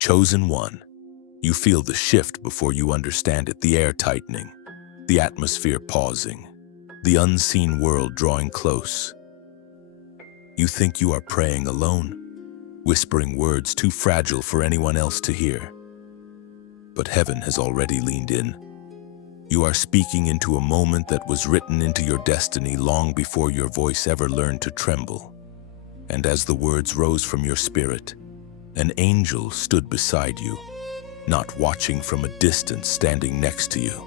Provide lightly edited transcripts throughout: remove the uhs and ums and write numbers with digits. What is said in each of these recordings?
Chosen one. You feel the shift before you understand it, the air tightening, the atmosphere pausing, the unseen world drawing close. You think you are praying alone, whispering words too fragile for anyone else to hear. But heaven has already leaned in. You are speaking into a moment that was written into your destiny long before your voice ever learned to tremble. And as the words rose from your spirit, an angel stood beside you, not watching from a distance, standing next to you,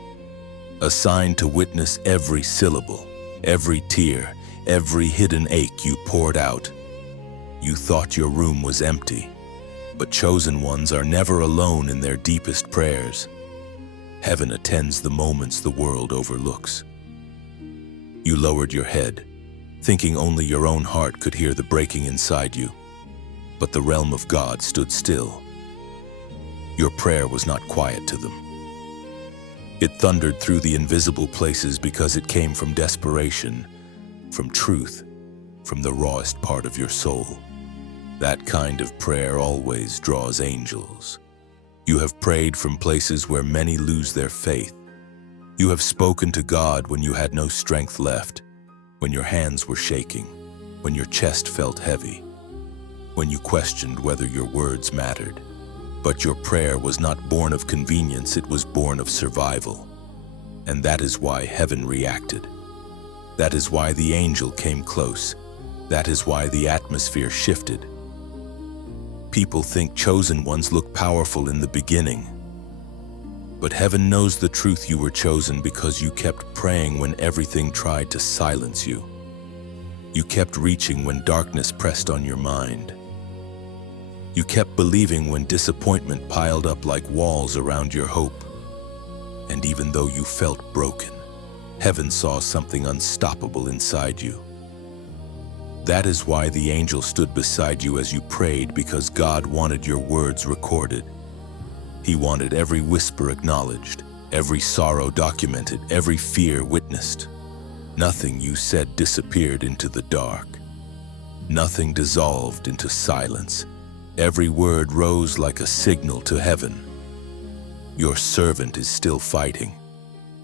assigned to witness every syllable, every tear, every hidden ache you poured out. You thought your room was empty, but chosen ones are never alone in their deepest prayers. Heaven attends the moments the world overlooks. You lowered your head, thinking only your own heart could hear the breaking inside you, but the realm of God stood still. Your prayer was not quiet to them. It thundered through the invisible places because it came from desperation, from truth, from the rawest part of your soul. That kind of prayer always draws angels. You have prayed from places where many lose their faith. You have spoken to God when you had no strength left, when your hands were shaking, when your chest felt heavy, when you questioned whether your words mattered. But your prayer was not born of convenience, it was born of survival. And that is why heaven reacted. That is why the angel came close. That is why the atmosphere shifted. People think chosen ones look powerful in the beginning. But heaven knows the truth. You were chosen because you kept praying when everything tried to silence you. You kept reaching when darkness pressed on your mind. You kept believing when disappointment piled up like walls around your hope. And even though you felt broken, heaven saw something unstoppable inside you. That is why the angel stood beside you as you prayed, because God wanted your words recorded. He wanted every whisper acknowledged, every sorrow documented, every fear witnessed. Nothing you said disappeared into the dark. Nothing dissolved into silence. Every word rose like a signal to heaven. Your servant is still fighting.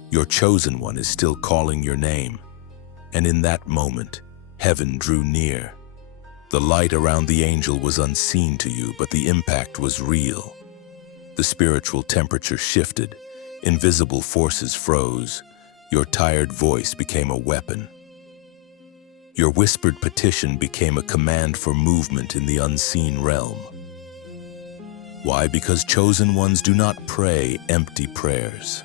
Your chosen one is still calling your name. And in that moment, heaven drew near. The light around the angel was unseen to you, but the impact was real. The spiritual temperature shifted. Invisible forces froze. Your tired voice became a weapon. Your whispered petition became a command for movement in the unseen realm. Why? Because chosen ones do not pray empty prayers.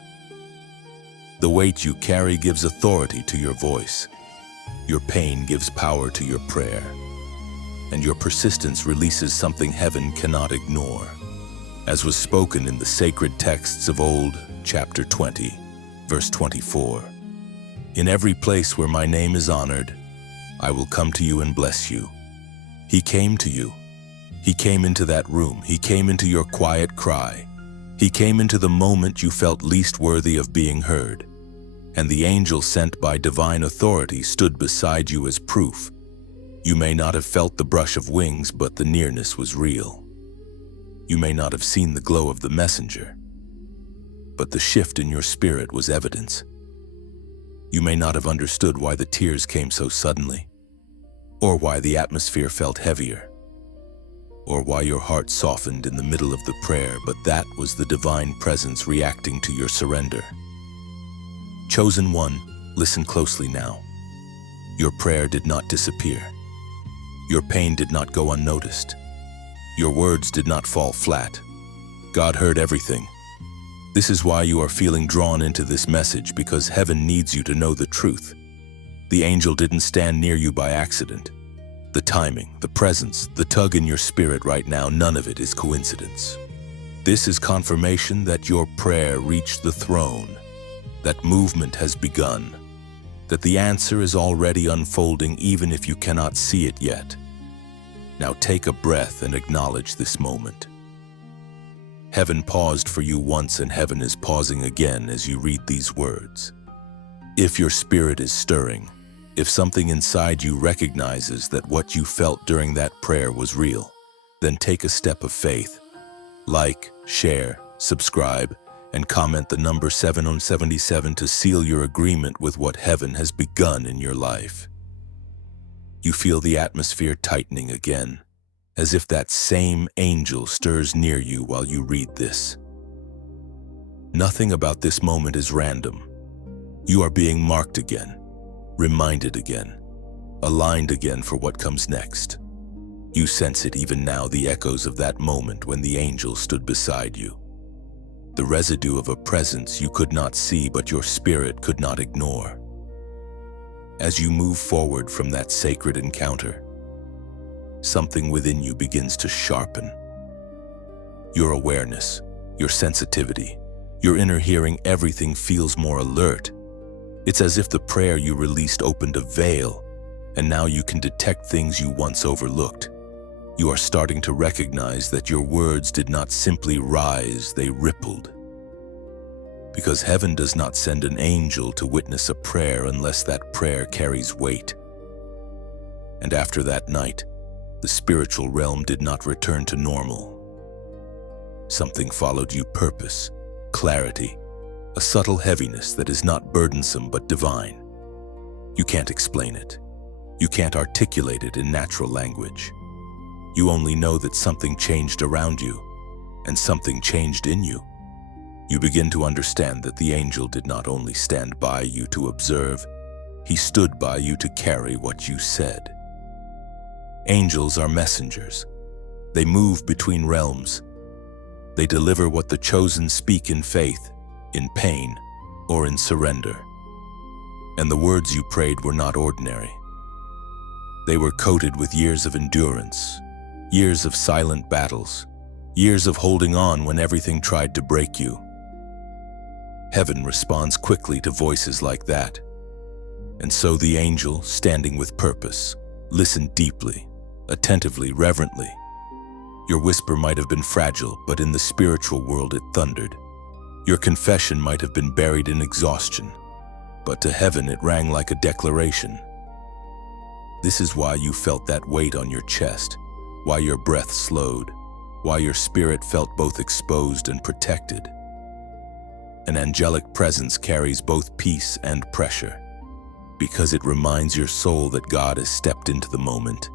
The weight you carry gives authority to your voice. Your pain gives power to your prayer. And your persistence releases something heaven cannot ignore. As was spoken in the sacred texts of old, chapter 20, verse 24. In every place where my name is honored, I will come to you and bless you. He came to you. He came into that room. He came into your quiet cry. He came into the moment you felt least worthy of being heard. And the angel sent by divine authority stood beside you as proof. You may not have felt the brush of wings, but the nearness was real. You may not have seen the glow of the messenger, but the shift in your spirit was evidence. You may not have understood why the tears came so suddenly, or why the atmosphere felt heavier, or why your heart softened in the middle of the prayer, but that was the divine presence reacting to your surrender. Chosen one, listen closely now. Your prayer did not disappear. Your pain did not go unnoticed. Your words did not fall flat. God heard everything. This is why you are feeling drawn into this message, because heaven needs you to know the truth. The angel didn't stand near you by accident. The timing, the presence, the tug in your spirit right now, none of it is coincidence. This is confirmation that your prayer reached the throne, that movement has begun, that the answer is already unfolding even if you cannot see it yet. Now take a breath and acknowledge this moment. Heaven paused for you once, and heaven is pausing again as you read these words. If your spirit is stirring, if something inside you recognizes that what you felt during that prayer was real, then take a step of faith. Like, share, subscribe, and comment the number 7 on 77 to seal your agreement with what heaven has begun in your life. You feel the atmosphere tightening again, as if that same angel stirs near you while you read this. Nothing about this moment is random. You are being marked again, reminded again, aligned again for what comes next. You sense it even now, the echoes of that moment when the angel stood beside you. The residue of a presence you could not see but your spirit could not ignore. As you move forward from that sacred encounter, something within you begins to sharpen. Your awareness, your sensitivity, your inner hearing, everything feels more alert. It's as if the prayer you released opened a veil, and now you can detect things you once overlooked. You are starting to recognize that your words did not simply rise, they rippled. Because heaven does not send an angel to witness a prayer unless that prayer carries weight. And after that night, the spiritual realm did not return to normal. Something followed you: purpose, clarity, a subtle heaviness that is not burdensome but divine. You can't explain it. You can't articulate it in natural language. You only know that something changed around you, and something changed in you. You begin to understand that the angel did not only stand by you to observe, he stood by you to carry what you said. Angels are messengers. They move between realms. They deliver what the chosen speak in faith, in pain, or in surrender. And the words you prayed were not ordinary. They were coated with years of endurance, years of silent battles, years of holding on when everything tried to break you. Heaven responds quickly to voices like that. And so the angel, standing with purpose, listened deeply, attentively, reverently. Your whisper might have been fragile, but in the spiritual world it thundered. Your confession might have been buried in exhaustion, but to heaven it rang like a declaration. This is why you felt that weight on your chest, why your breath slowed, why your spirit felt both exposed and protected. An angelic presence carries both peace and pressure, because it reminds your soul that God has stepped into the moment.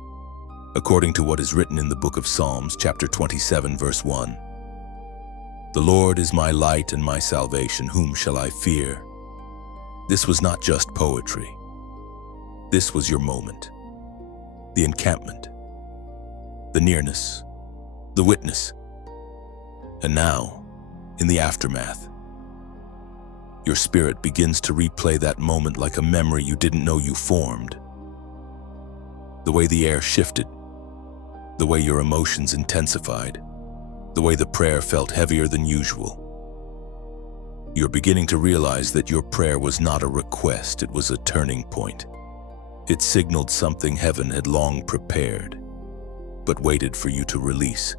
According to what is written in the book of Psalms, chapter 27, verse 1, "The Lord is my light and my salvation, whom shall I fear?" This was not just poetry. This was your moment. The encampment, the nearness, the witness. And now, in the aftermath, your spirit begins to replay that moment like a memory you didn't know you formed. The way the air shifted, the way your emotions intensified, the way the prayer felt heavier than usual. You're beginning to realize that your prayer was not a request, it was a turning point. It signaled something heaven had long prepared, but waited for you to release.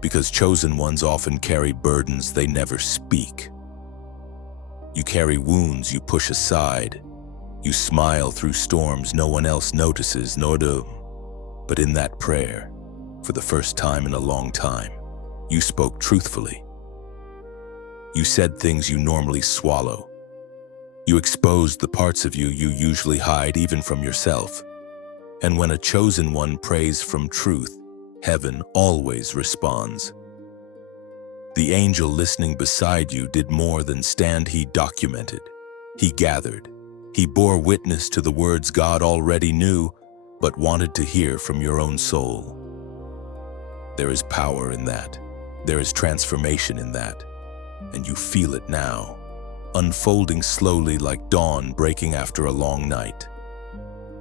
Because chosen ones often carry burdens they never speak. You carry wounds you push aside. You smile through storms no one else notices, nor do. But in that prayer, for the first time in a long time, you spoke truthfully. You said things you normally swallow. You exposed the parts of you you usually hide, even from yourself. And when a chosen one prays from truth, heaven always responds. The angel listening beside you did more than stand. He documented. He gathered. He bore witness to the words God already knew, but wanted to hear from your own soul. There is power in that. There is transformation in that. And you feel it now, unfolding slowly like dawn breaking after a long night.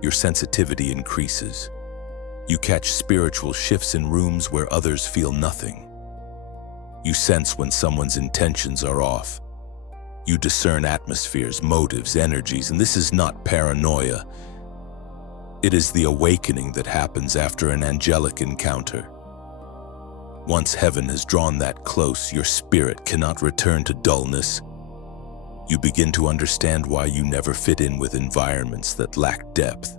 Your sensitivity increases. You catch spiritual shifts in rooms where others feel nothing. You sense when someone's intentions are off. You discern atmospheres, motives, energies, and this is not paranoia. It is the awakening that happens after an angelic encounter. Once heaven has drawn that close, your spirit cannot return to dullness. You begin to understand why you never fit in with environments that lack depth.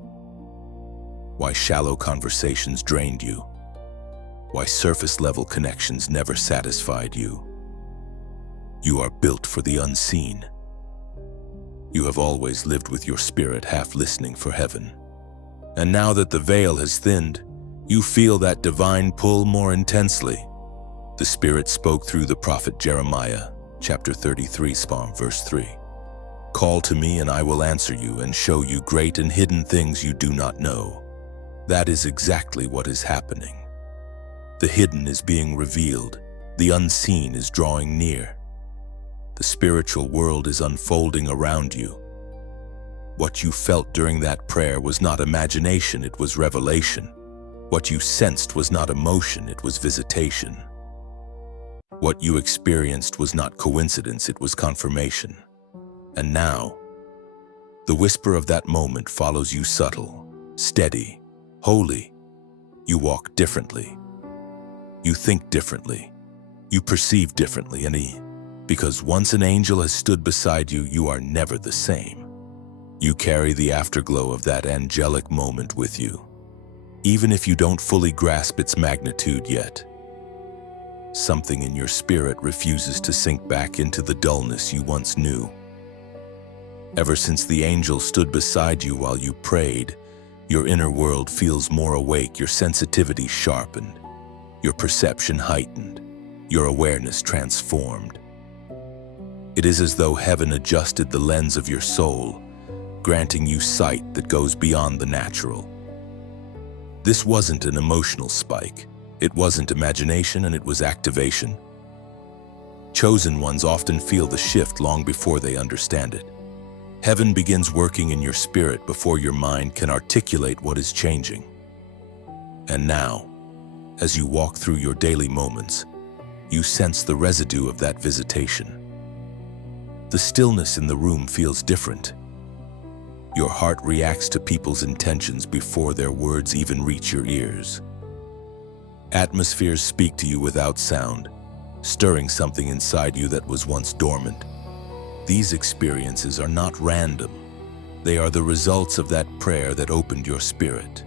Why shallow conversations drained you. why surface-level connections never satisfied you. You are built for the unseen. You have always lived with your spirit half listening for heaven. And now that the veil has thinned, you feel that divine pull more intensely. The Spirit spoke through the prophet Jeremiah, chapter 33, verse 3. Call to me and I will answer you and show you great and hidden things you do not know. That is exactly what is happening. The hidden is being revealed. The unseen is drawing near. The spiritual world is unfolding around you. What you felt during that prayer was not imagination, it was revelation. What you sensed was not emotion, it was visitation. What you experienced was not coincidence, it was confirmation. And now, the whisper of that moment follows you subtle, steady, holy. You walk differently. You think differently. You perceive differently, because once an angel has stood beside you, you are never the same. You carry the afterglow of that angelic moment with you, even if you don't fully grasp its magnitude yet. Something in your spirit refuses to sink back into the dullness you once knew. Ever since the angel stood beside you while you prayed, your inner world feels more awake, your sensitivity sharpened, your perception heightened, your awareness transformed. It is as though heaven adjusted the lens of your soul, granting you sight that goes beyond the natural. This wasn't an emotional spike. It wasn't imagination, and it was activation. Chosen ones often feel the shift long before they understand it. Heaven begins working in your spirit before your mind can articulate what is changing. And now, as you walk through your daily moments, you sense the residue of that visitation. The stillness in the room feels different. Your heart reacts to people's intentions before their words even reach your ears. Atmospheres speak to you without sound, stirring something inside you that was once dormant. These experiences are not random. They are the results of that prayer that opened your spirit.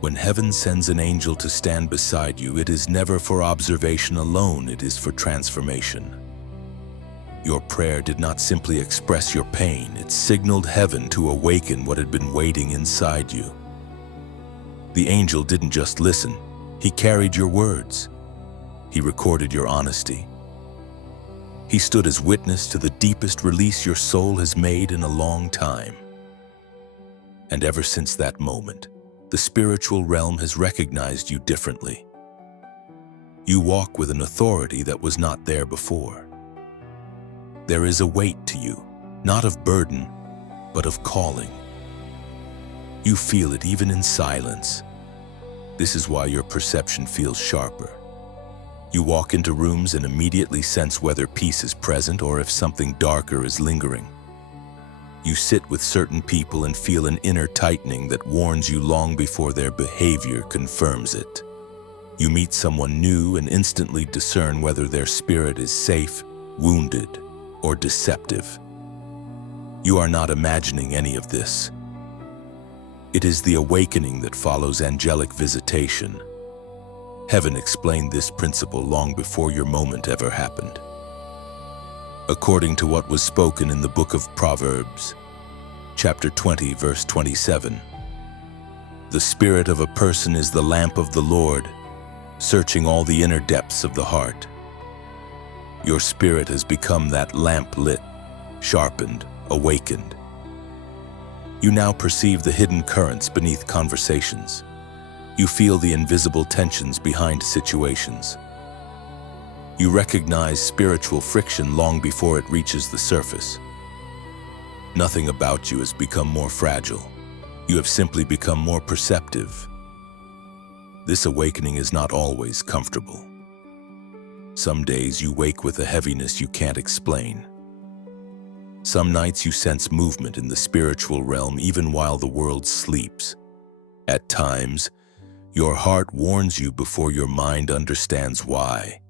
When heaven sends an angel to stand beside you, it is never for observation alone, it is for transformation. Your prayer did not simply express your pain, it signaled heaven to awaken what had been waiting inside you. The angel didn't just listen, he carried your words. He recorded your honesty. He stood as witness to the deepest release your soul has made in a long time. And ever since that moment, the spiritual realm has recognized you differently. You walk with an authority that was not there before. There is a weight to you, not of burden, but of calling. You feel it even in silence. This is why your perception feels sharper. You walk into rooms and immediately sense whether peace is present or if something darker is lingering. You sit with certain people and feel an inner tightening that warns you long before their behavior confirms it. You meet someone new and instantly discern whether their spirit is safe, wounded, or deceptive. You are not imagining any of this. It is the awakening that follows angelic visitation. Heaven explained this principle long before your moment ever happened. According to what was spoken in the book of Proverbs, chapter 20, verse 27, the spirit of a person is the lamp of the Lord, searching all the inner depths of the heart. Your spirit has become that lamp lit, sharpened, awakened. You now perceive the hidden currents beneath conversations. You feel the invisible tensions behind situations. You recognize spiritual friction long before it reaches the surface. Nothing about you has become more fragile. You have simply become more perceptive. This awakening is not always comfortable. Some days you wake with a heaviness you can't explain. Some nights you sense movement in the spiritual realm even while the world sleeps. At times, your heart warns you before your mind understands why.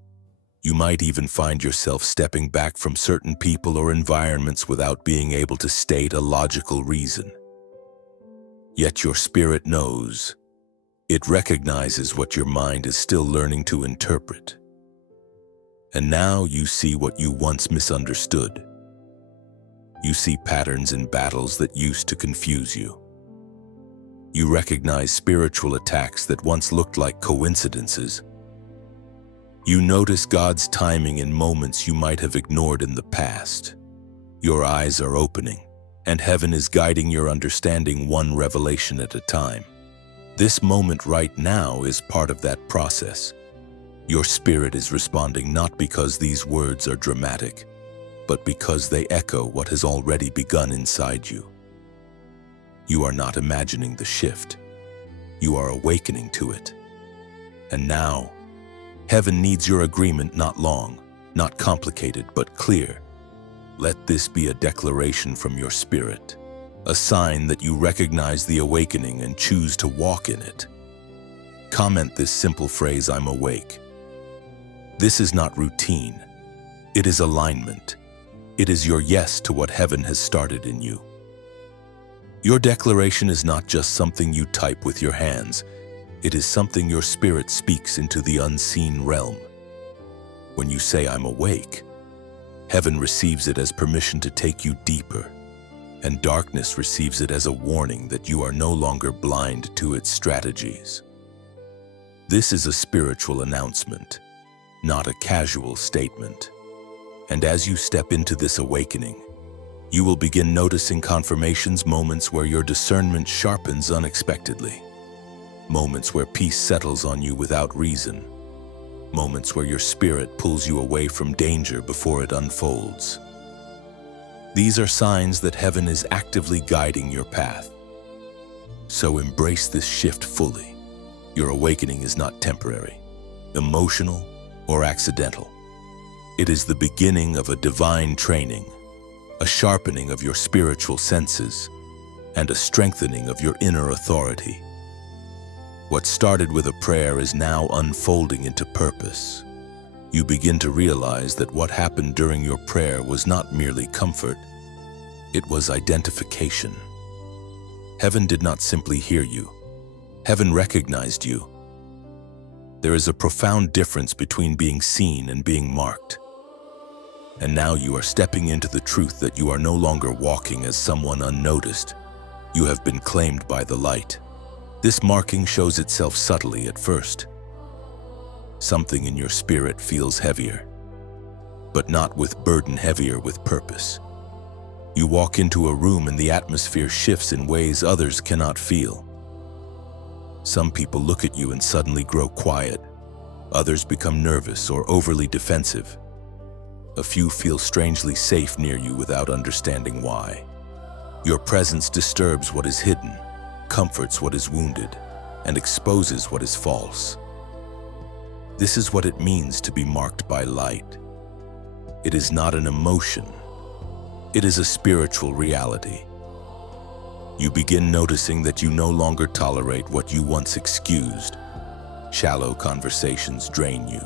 You might even find yourself stepping back from certain people or environments without being able to state a logical reason. Yet your spirit knows. It recognizes what your mind is still learning to interpret. And now you see what you once misunderstood. You see patterns in battles that used to confuse you. You recognize spiritual attacks that once looked like coincidences. You notice God's timing in moments you might have ignored in the past. Your eyes are opening, and heaven is guiding your understanding one revelation at a time. This moment right now is part of that process. Your spirit is responding not because these words are dramatic, but because they echo what has already begun inside you. You are not imagining the shift. You are awakening to it. And now, heaven needs your agreement, not long, not complicated, but clear. Let this be a declaration from your spirit, a sign that you recognize the awakening and choose to walk in it. Comment this simple phrase, "I'm awake." This is not routine. It is alignment. It is your yes to what heaven has started in you. Your declaration is not just something you type with your hands. It is something your spirit speaks into the unseen realm. When you say, "I'm awake," heaven receives it as permission to take you deeper, and darkness receives it as a warning that you are no longer blind to its strategies. This is a spiritual announcement, not a casual statement. And as you step into this awakening, you will begin noticing confirmations, moments where your discernment sharpens unexpectedly, moments where peace settles on you without reason, moments where your spirit pulls you away from danger before it unfolds. These are signs that heaven is actively guiding your path. So embrace this shift fully. Your awakening is not temporary, emotional, or accidental. It is the beginning of a divine training, a sharpening of your spiritual senses, and a strengthening of your inner authority. What started with a prayer is now unfolding into purpose. You begin to realize that what happened during your prayer was not merely comfort, it was identification. Heaven did not simply hear you. Heaven recognized you. There is a profound difference between being seen and being marked. And now you are stepping into the truth that you are no longer walking as someone unnoticed. You have been claimed by the light. This marking shows itself subtly at first. Something in your spirit feels heavier, but not with burden, heavier with purpose. You walk into a room and the atmosphere shifts in ways others cannot feel. Some people look at you and suddenly grow quiet. Others become nervous or overly defensive. A few feel strangely safe near you without understanding why. Your presence disturbs what is hidden, comforts what is wounded, and exposes what is false. This is what it means to be marked by light. It is not an emotion. It is a spiritual reality. You begin noticing that you no longer tolerate what you once excused. Shallow conversations drain you.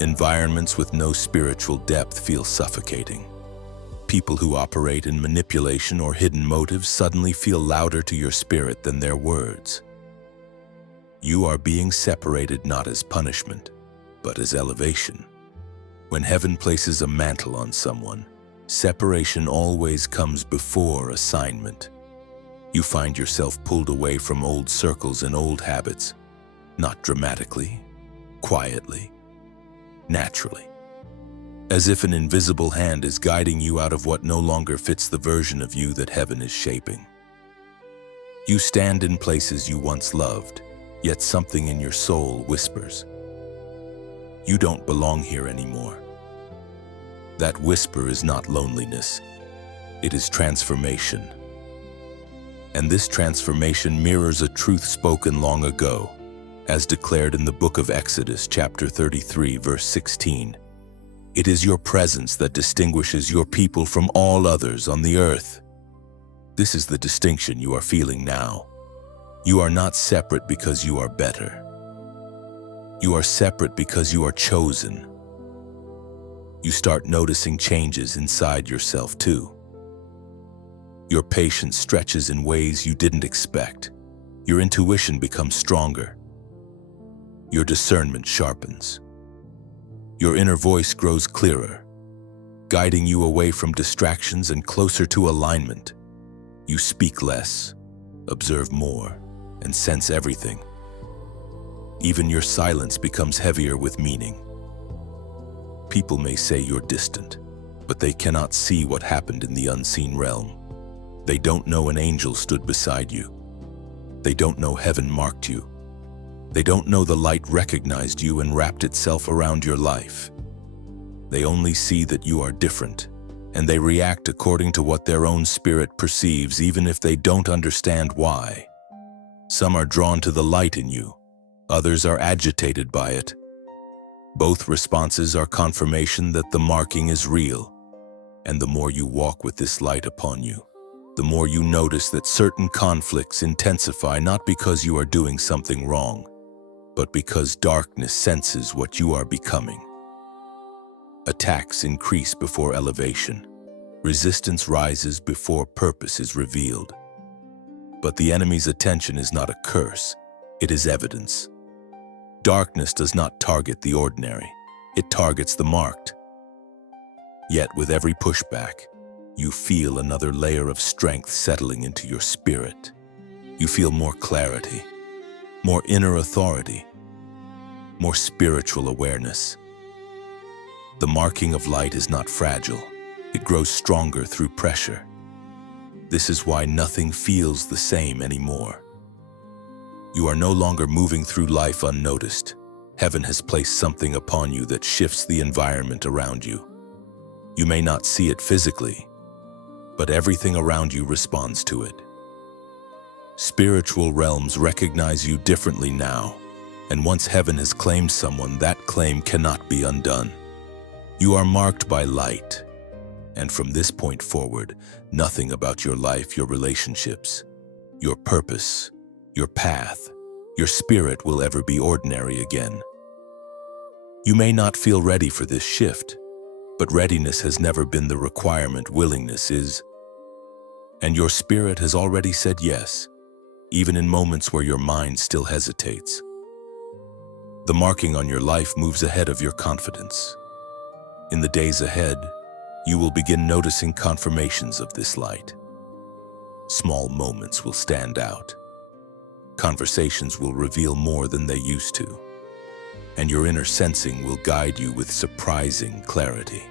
Environments with no spiritual depth feel suffocating. People who operate in manipulation or hidden motives suddenly feel louder to your spirit than their words. You are being separated not as punishment, but as elevation. When heaven places a mantle on someone, separation always comes before assignment. You find yourself pulled away from old circles and old habits, not dramatically, quietly, naturally, as if an invisible hand is guiding you out of what no longer fits the version of you that heaven is shaping. You stand in places you once loved, yet something in your soul whispers, "You don't belong here anymore." That whisper is not loneliness, it is transformation. And this transformation mirrors a truth spoken long ago, as declared in the book of Exodus, chapter 33, verse 16. It is your presence that distinguishes your people from all others on the earth. This is the distinction you are feeling now. You are not separate because you are better. You are separate because you are chosen. You start noticing changes inside yourself too. Your patience stretches in ways you didn't expect. Your intuition becomes stronger. Your discernment sharpens. Your inner voice grows clearer, guiding you away from distractions and closer to alignment. You speak less, observe more, and sense everything. Even your silence becomes heavier with meaning. People may say you're distant, but they cannot see what happened in the unseen realm. They don't know an angel stood beside you. They don't know heaven marked you. They don't know the light recognized you and wrapped itself around your life. They only see that you are different, and they react according to what their own spirit perceives, even if they don't understand why. Some are drawn to the light in you. Others are agitated by it. Both responses are confirmation that the marking is real. And the more you walk with this light upon you, the more you notice that certain conflicts intensify, not because you are doing something wrong, but because darkness senses what you are becoming. Attacks increase before elevation. Resistance rises before purpose is revealed. But the enemy's attention is not a curse, it is evidence. Darkness does not target the ordinary, it targets the marked. Yet with every pushback, you feel another layer of strength settling into your spirit. You feel more clarity, more inner authority, more spiritual awareness. The marking of light is not fragile. It grows stronger through pressure. This is why nothing feels the same anymore. You are no longer moving through life unnoticed. Heaven has placed something upon you that shifts the environment around you. You may not see it physically, but everything around you responds to it. Spiritual realms recognize you differently now, and once heaven has claimed someone, that claim cannot be undone. You are marked by light, and from this point forward, nothing about your life, your relationships, your purpose, your path, your spirit will ever be ordinary again. You may not feel ready for this shift, but readiness has never been the requirement, willingness is. And your spirit has already said yes, even in moments where your mind still hesitates. The marking on your life moves ahead of your confidence. In the days ahead, you will begin noticing confirmations of this light. Small moments will stand out. Conversations will reveal more than they used to, and your inner sensing will guide you with surprising clarity.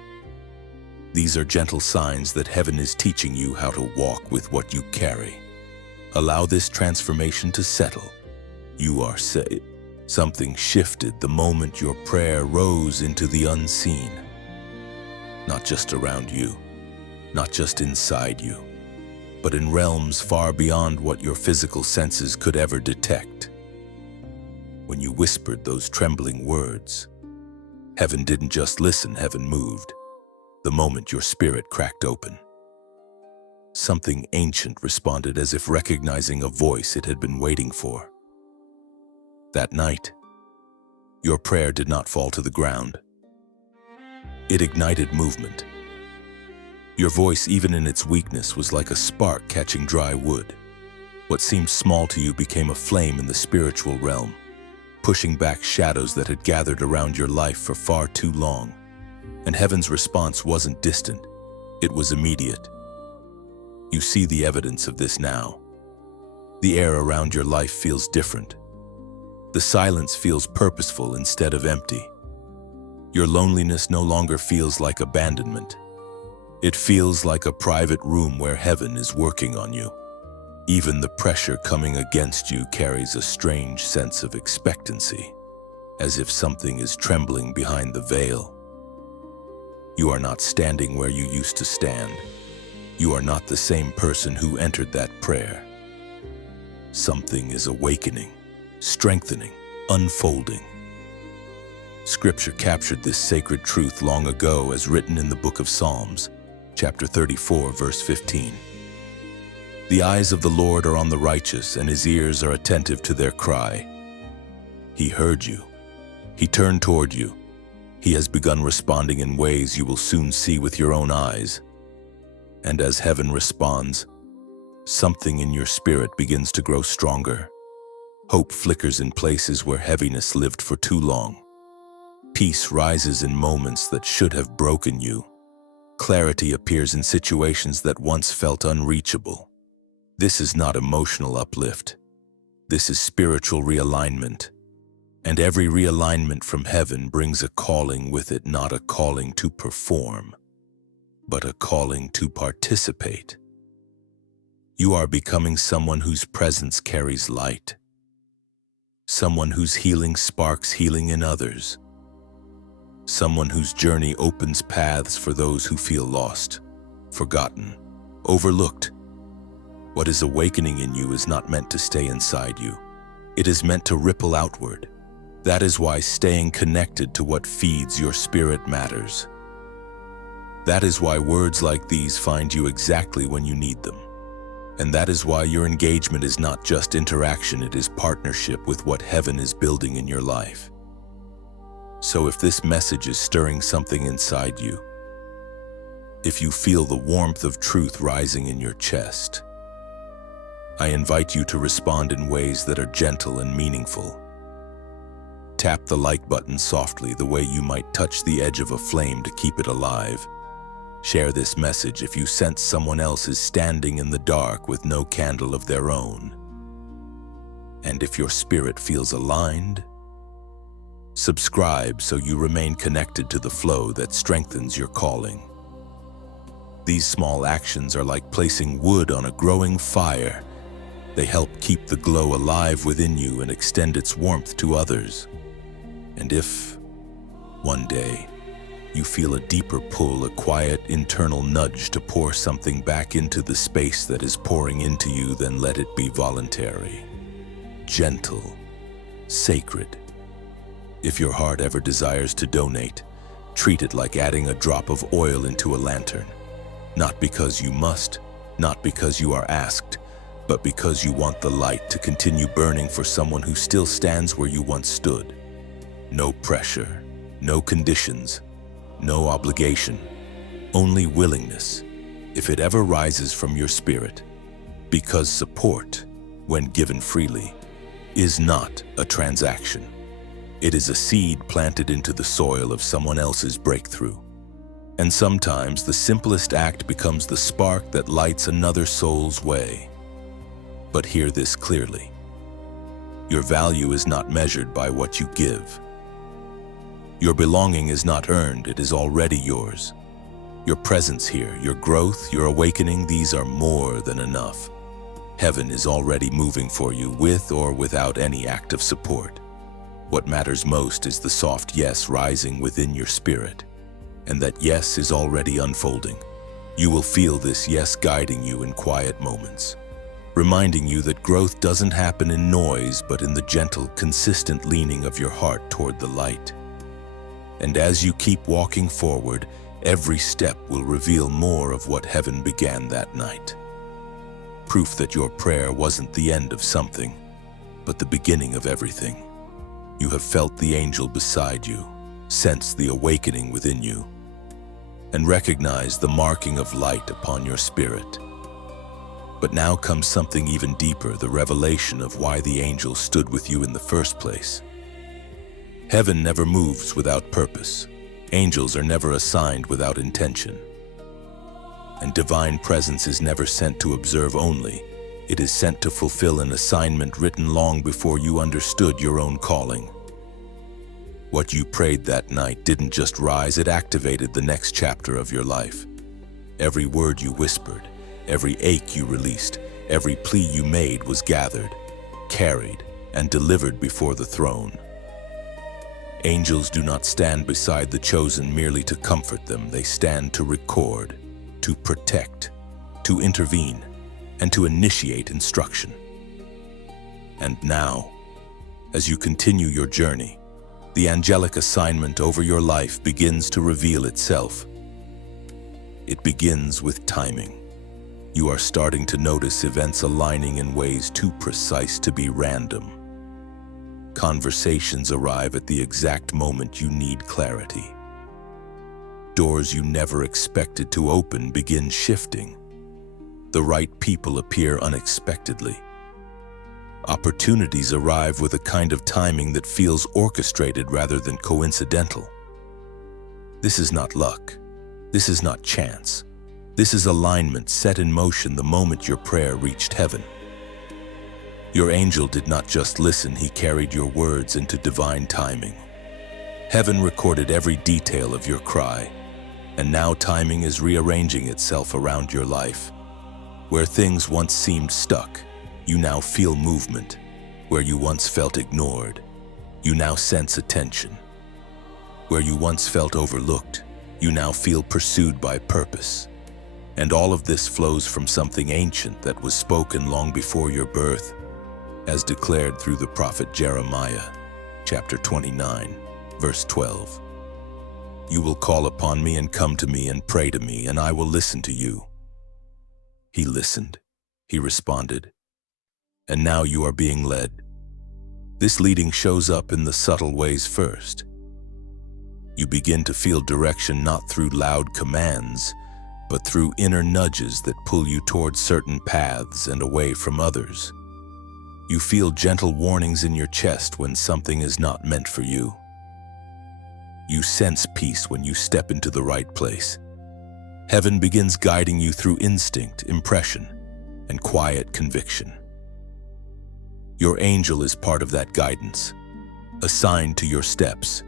These are gentle signs that heaven is teaching you how to walk with what you carry. Allow this transformation to settle. You are saved. Something shifted the moment your prayer rose into the unseen. Not just around you, not just inside you, but in realms far beyond what your physical senses could ever detect. When you whispered those trembling words, heaven didn't just listen, heaven moved. The moment your spirit cracked open, something ancient responded as if recognizing a voice it had been waiting for. That night, your prayer did not fall to the ground. It ignited movement. Your voice, even in its weakness, was like a spark catching dry wood. What seemed small to you became a flame in the spiritual realm, pushing back shadows that had gathered around your life for far too long. And heaven's response wasn't distant, it was immediate. You see the evidence of this now. The air around your life feels different. The silence feels purposeful instead of empty. Your loneliness no longer feels like abandonment. It feels like a private room where heaven is working on you. Even the pressure coming against you carries a strange sense of expectancy, as if something is trembling behind the veil. You are not standing where you used to stand. You are not the same person who entered that prayer. Something is awakening, strengthening, unfolding. Scripture captured this sacred truth long ago as written in the book of Psalms, chapter 34, verse 15. The eyes of the Lord are on the righteous, and his ears are attentive to their cry. He heard you. He turned toward you. He has begun responding in ways you will soon see with your own eyes. And as heaven responds, something in your spirit begins to grow stronger. Hope flickers in places where heaviness lived for too long. Peace rises in moments that should have broken you. Clarity appears in situations that once felt unreachable. This is not emotional uplift. This is spiritual realignment. And every realignment from heaven brings a calling with it, not a calling to perform, but a calling to participate. You are becoming someone whose presence carries light, someone whose healing sparks healing in others, someone whose journey opens paths for those who feel lost, forgotten, overlooked. What is awakening in you is not meant to stay inside you. It is meant to ripple outward. That is why staying connected to what feeds your spirit matters. That is why words like these find you exactly when you need them. And that is why your engagement is not just interaction, it is partnership with what heaven is building in your life. So if this message is stirring something inside you, if you feel the warmth of truth rising in your chest, I invite you to respond in ways that are gentle and meaningful. Tap the like button softly, the way you might touch the edge of a flame to keep it alive. Share this message if you sense someone else is standing in the dark with no candle of their own. And if your spirit feels aligned, subscribe so you remain connected to the flow that strengthens your calling. These small actions are like placing wood on a growing fire. They help keep the glow alive within you and extend its warmth to others. And if, one day, you feel a deeper pull, a quiet internal nudge to pour something back into the space that is pouring into you, then let it be voluntary, gentle, sacred. If your heart ever desires to donate, treat it like adding a drop of oil into a lantern. Not because you must, not because you are asked, but because you want the light to continue burning for someone who still stands where you once stood. No pressure, no conditions, no obligation, only willingness, if it ever rises from your spirit. Because support, when given freely, is not a transaction. It is a seed planted into the soil of someone else's breakthrough. And sometimes the simplest act becomes the spark that lights another soul's way. But hear this clearly. Your value is not measured by what you give. Your belonging is not earned, it is already yours. Your presence here, your growth, your awakening, these are more than enough. Heaven is already moving for you, with or without any act of support. What matters most is the soft yes rising within your spirit. And that yes is already unfolding. You will feel this yes guiding you in quiet moments, reminding you that growth doesn't happen in noise, but in the gentle, consistent leaning of your heart toward the light. And as you keep walking forward, every step will reveal more of what heaven began that night. Proof that your prayer wasn't the end of something, but the beginning of everything. You have felt the angel beside you, sensed the awakening within you, and recognized the marking of light upon your spirit. But now comes something even deeper, the revelation of why the angel stood with you in the first place. Heaven never moves without purpose. Angels are never assigned without intention. And divine presence is never sent to observe only. It is sent to fulfill an assignment written long before you understood your own calling. What you prayed that night didn't just rise, it activated the next chapter of your life. Every word you whispered, every ache you released, every plea you made was gathered, carried, and delivered before the throne. Angels do not stand beside the chosen merely to comfort them. They stand to record, to protect, to intervene, and to initiate instruction. And now, as you continue your journey, the angelic assignment over your life begins to reveal itself. It begins with timing. You are starting to notice events aligning in ways too precise to be random. Conversations arrive at the exact moment you need clarity. Doors you never expected to open begin shifting. The right people appear unexpectedly. Opportunities arrive with a kind of timing that feels orchestrated rather than coincidental. This is not luck. This is not chance. This is alignment set in motion the moment your prayer reached heaven. Your angel did not just listen, he carried your words into divine timing. Heaven recorded every detail of your cry, and now timing is rearranging itself around your life. Where things once seemed stuck, you now feel movement. Where you once felt ignored, you now sense attention. Where you once felt overlooked, you now feel pursued by purpose. And all of this flows from something ancient that was spoken long before your birth, as declared through the prophet Jeremiah, chapter 29, verse 12. You will call upon me and come to me and pray to me, and I will listen to you. He listened. He responded. And now you are being led. This leading shows up in the subtle ways first. You begin to feel direction not through loud commands, but through inner nudges that pull you towards certain paths and away from others. You feel gentle warnings in your chest when something is not meant for you. You sense peace when you step into the right place. Heaven begins guiding you through instinct, impression, and quiet conviction. Your angel is part of that guidance, assigned to your steps,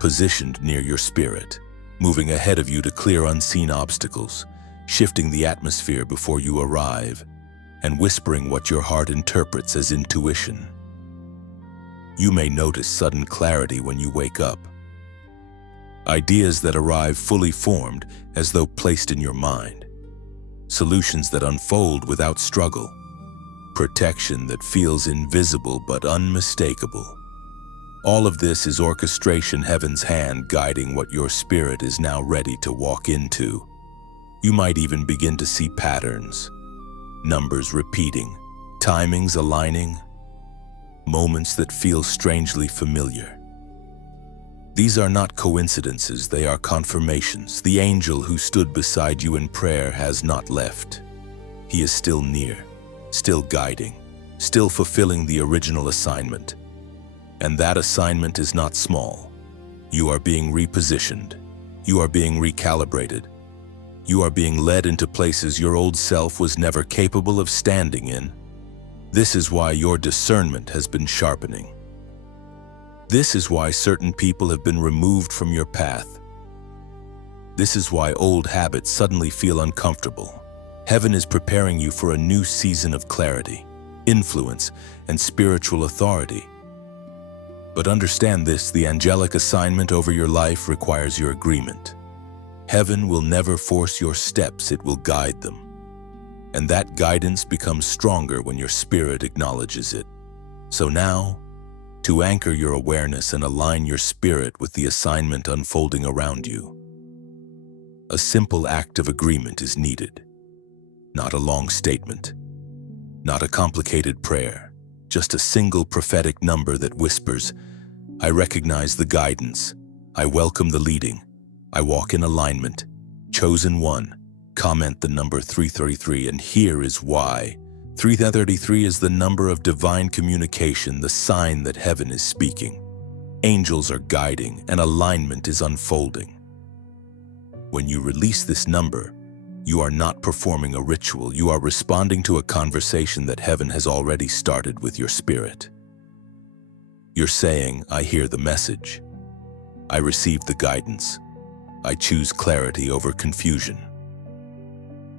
positioned near your spirit, moving ahead of you to clear unseen obstacles, shifting the atmosphere before you arrive, and whispering what your heart interprets as intuition. You may notice sudden clarity when you wake up. Ideas that arrive fully formed as though placed in your mind. Solutions that unfold without struggle. Protection that feels invisible but unmistakable. All of this is orchestration, heaven's hand guiding what your spirit is now ready to walk into. You might even begin to see patterns, numbers repeating, timings aligning, moments that feel strangely familiar. These are not coincidences, they are confirmations. The angel who stood beside you in prayer has not left. He is still near, still guiding, still fulfilling the original assignment. And that assignment is not small. You are being repositioned. You are being recalibrated. You are being led into places your old self was never capable of standing in. This is why your discernment has been sharpening. This is why certain people have been removed from your path. This is why old habits suddenly feel uncomfortable. Heaven is preparing you for a new season of clarity, influence, and spiritual authority. But understand this, the angelic assignment over your life requires your agreement. Heaven will never force your steps, it will guide them. And that guidance becomes stronger when your spirit acknowledges it. So now, to anchor your awareness and align your spirit with the assignment unfolding around you, a simple act of agreement is needed. Not a long statement, not a complicated prayer, just a single prophetic number that whispers, I recognize the guidance, I welcome the leading, I walk in alignment, chosen one, comment the number 333, and here is why. 333 is the number of divine communication, the sign that heaven is speaking. Angels are guiding and alignment is unfolding. When you release this number, you are not performing a ritual, you are responding to a conversation that heaven has already started with your spirit. You're saying, I hear the message. I receive the guidance. I choose clarity over confusion.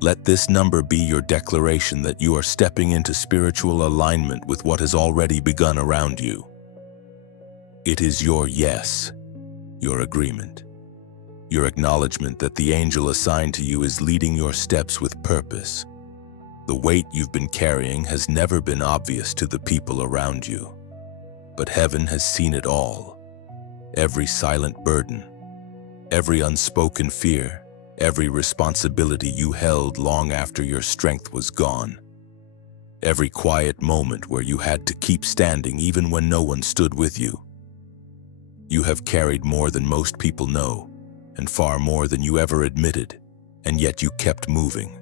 Let this number be your declaration that you are stepping into spiritual alignment with what has already begun around you. It is your yes, your agreement, your acknowledgement that the angel assigned to you is leading your steps with purpose. The weight you've been carrying has never been obvious to the people around you, but heaven has seen it all. Every silent burden, every unspoken fear, every responsibility you held long after your strength was gone. Every quiet moment where you had to keep standing even when no one stood with you. You have carried more than most people know, and far more than you ever admitted, and yet you kept moving.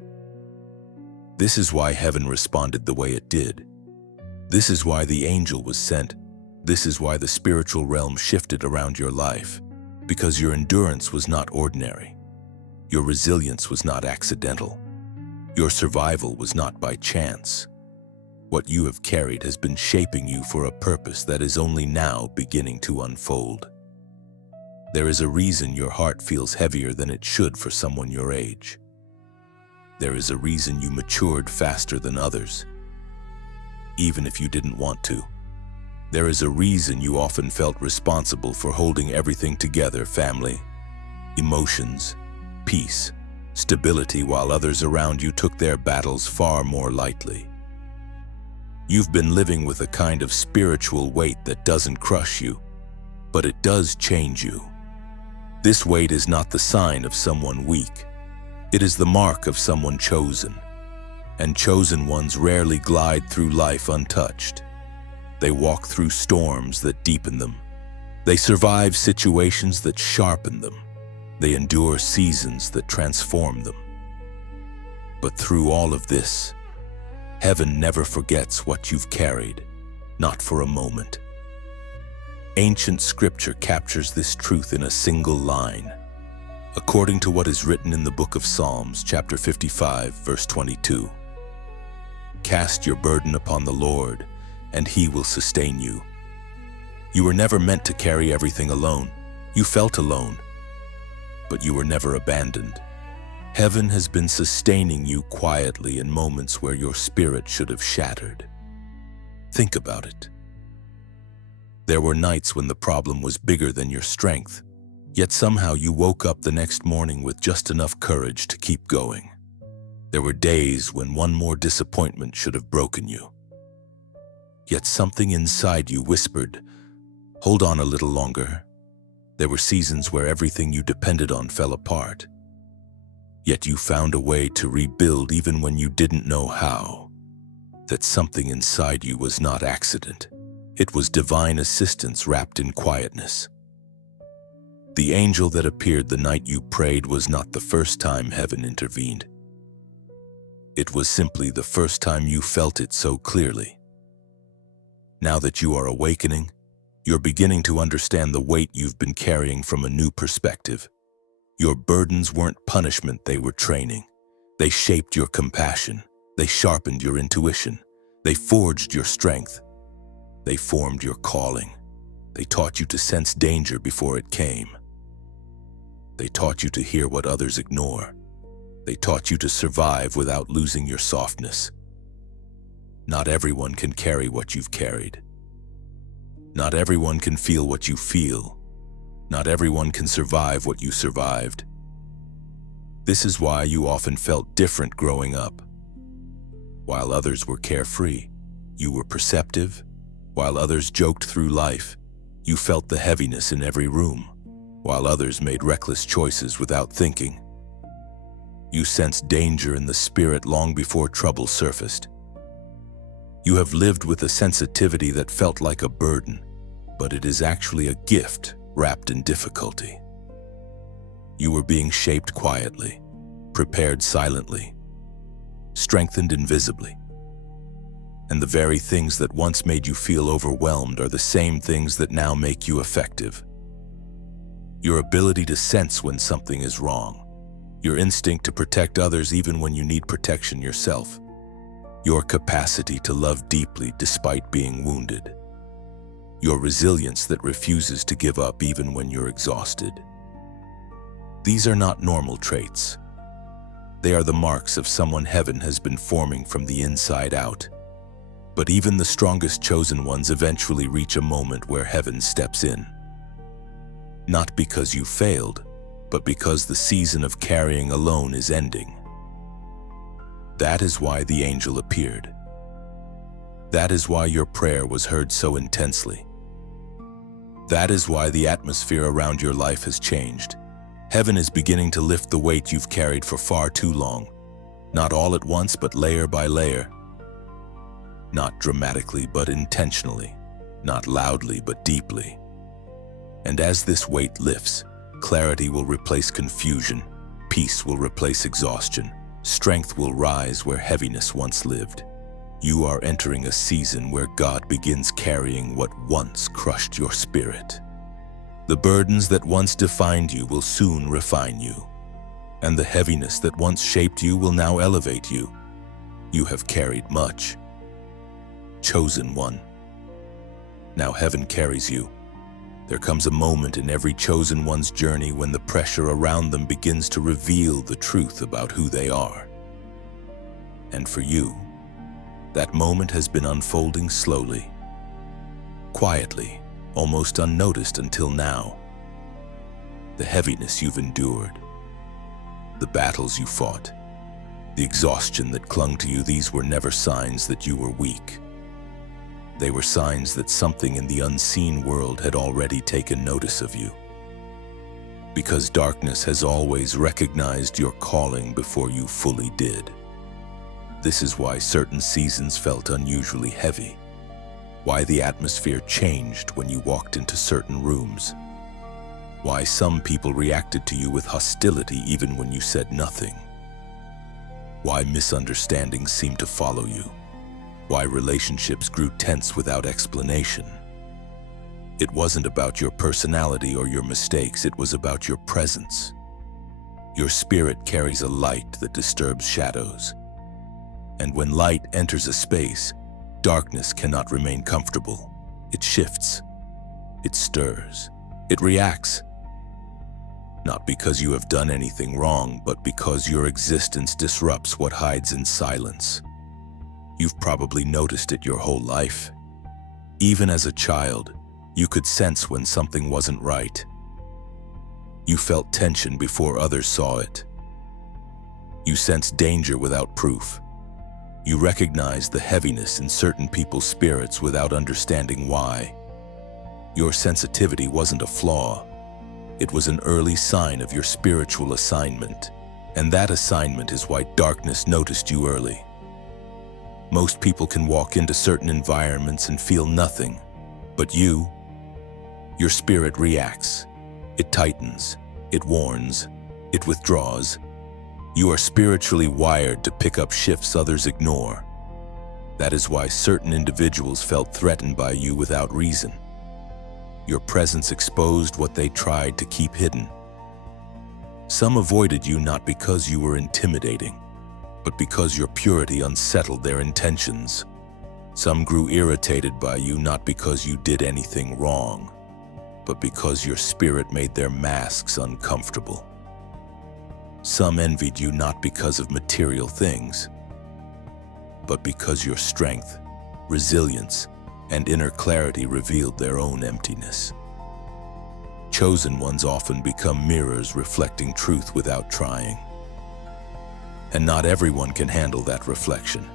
This is why heaven responded the way it did. This is why the angel was sent. This is why the spiritual realm shifted around your life, because your endurance was not ordinary. Your resilience was not accidental. Your survival was not by chance. What you have carried has been shaping you for a purpose that is only now beginning to unfold. There is a reason your heart feels heavier than it should for someone your age. There is a reason you matured faster than others, even if you didn't want to. There is a reason you often felt responsible for holding everything together: family, emotions, peace, stability, while others around you took their battles far more lightly. You've been living with a kind of spiritual weight that doesn't crush you, but it does change you. This weight is not the sign of someone weak. It is the mark of someone chosen, and chosen ones rarely glide through life untouched. They walk through storms that deepen them. They survive situations that sharpen them. They endure seasons that transform them. But through all of this, heaven never forgets what you've carried, not for a moment. Ancient scripture captures this truth in a single line. According to what is written in the book of Psalms, chapter 55, verse 22, "Cast your burden upon the Lord, and He will sustain you." You were never meant to carry everything alone. You felt alone, but you were never abandoned. Heaven has been sustaining you quietly in moments where your spirit should have shattered. Think about it. There were nights when the problem was bigger than your strength, yet somehow you woke up the next morning with just enough courage to keep going. There were days when one more disappointment should have broken you, yet something inside you whispered, "Hold on a little longer." There were seasons where everything you depended on fell apart, yet you found a way to rebuild even when you didn't know how. That something inside you was not accident. It was divine assistance wrapped in quietness. The angel that appeared the night you prayed was not the first time heaven intervened. It was simply the first time you felt it so clearly. Now that you are awakening, you're beginning to understand the weight you've been carrying from a new perspective. Your burdens weren't punishment, they were training. They shaped your compassion. They sharpened your intuition. They forged your strength. They formed your calling. They taught you to sense danger before it came. They taught you to hear what others ignore. They taught you to survive without losing your softness. Not everyone can carry what you've carried. Not everyone can feel what you feel. Not everyone can survive what you survived. This is why you often felt different growing up. While others were carefree, you were perceptive. While others joked through life, you felt the heaviness in every room. While others made reckless choices without thinking, you sensed danger in the spirit long before trouble surfaced. You have lived with a sensitivity that felt like a burden, but it is actually a gift wrapped in difficulty. You were being shaped quietly, prepared silently, strengthened invisibly. And the very things that once made you feel overwhelmed are the same things that now make you effective. Your ability to sense when something is wrong, your instinct to protect others even when you need protection yourself, your capacity to love deeply despite being wounded, your resilience that refuses to give up even when you're exhausted. These are not normal traits. They are the marks of someone heaven has been forming from the inside out. But even the strongest chosen ones eventually reach a moment where heaven steps in. Not because you failed, but because the season of carrying alone is ending. That is why the angel appeared. That is why your prayer was heard so intensely. That is why the atmosphere around your life has changed. Heaven is beginning to lift the weight you've carried for far too long. Not all at once, but layer by layer. Not dramatically, but intentionally. Not loudly, but deeply. And as this weight lifts, clarity will replace confusion, peace will replace exhaustion, strength will rise where heaviness once lived. You are entering a season where God begins carrying what once crushed your spirit. The burdens that once defined you will soon refine you, and the heaviness that once shaped you will now elevate you. You have carried much. Chosen one. Now heaven carries you. There comes a moment in every chosen one's journey when the pressure around them begins to reveal the truth about who they are. And for you, that moment has been unfolding slowly, quietly, almost unnoticed until now. The heaviness you've endured, the battles you fought, the exhaustion that clung to you, these were never signs that you were weak. They were signs that something in the unseen world had already taken notice of you. Because darkness has always recognized your calling before you fully did. This is why certain seasons felt unusually heavy, why the atmosphere changed when you walked into certain rooms, why some people reacted to you with hostility even when you said nothing, why misunderstandings seemed to follow you, why relationships grew tense without explanation. It wasn't about your personality or your mistakes, it was about your presence. Your spirit carries a light that disturbs shadows. And when light enters a space, darkness cannot remain comfortable. It shifts, it stirs, it reacts. Not because you have done anything wrong, but because your existence disrupts what hides in silence. You've probably noticed it your whole life. Even as a child, you could sense when something wasn't right. You felt tension before others saw it. You sensed danger without proof. You recognized the heaviness in certain people's spirits without understanding why. Your sensitivity wasn't a flaw. It was an early sign of your spiritual assignment, and that assignment is why darkness noticed you early. Most people can walk into certain environments and feel nothing, but your spirit reacts. It tightens, it warns, it withdraws. You are spiritually wired to pick up shifts others ignore. That is why certain individuals felt threatened by you without reason. Your presence exposed what they tried to keep hidden. Some avoided you not because you were intimidating, but because your purity unsettled their intentions. Some grew irritated by you not because you did anything wrong, but because your spirit made their masks uncomfortable. Some envied you not because of material things, but because your strength, resilience, and inner clarity revealed their own emptiness. Chosen ones often become mirrors reflecting truth without trying. And not everyone can handle that reflection.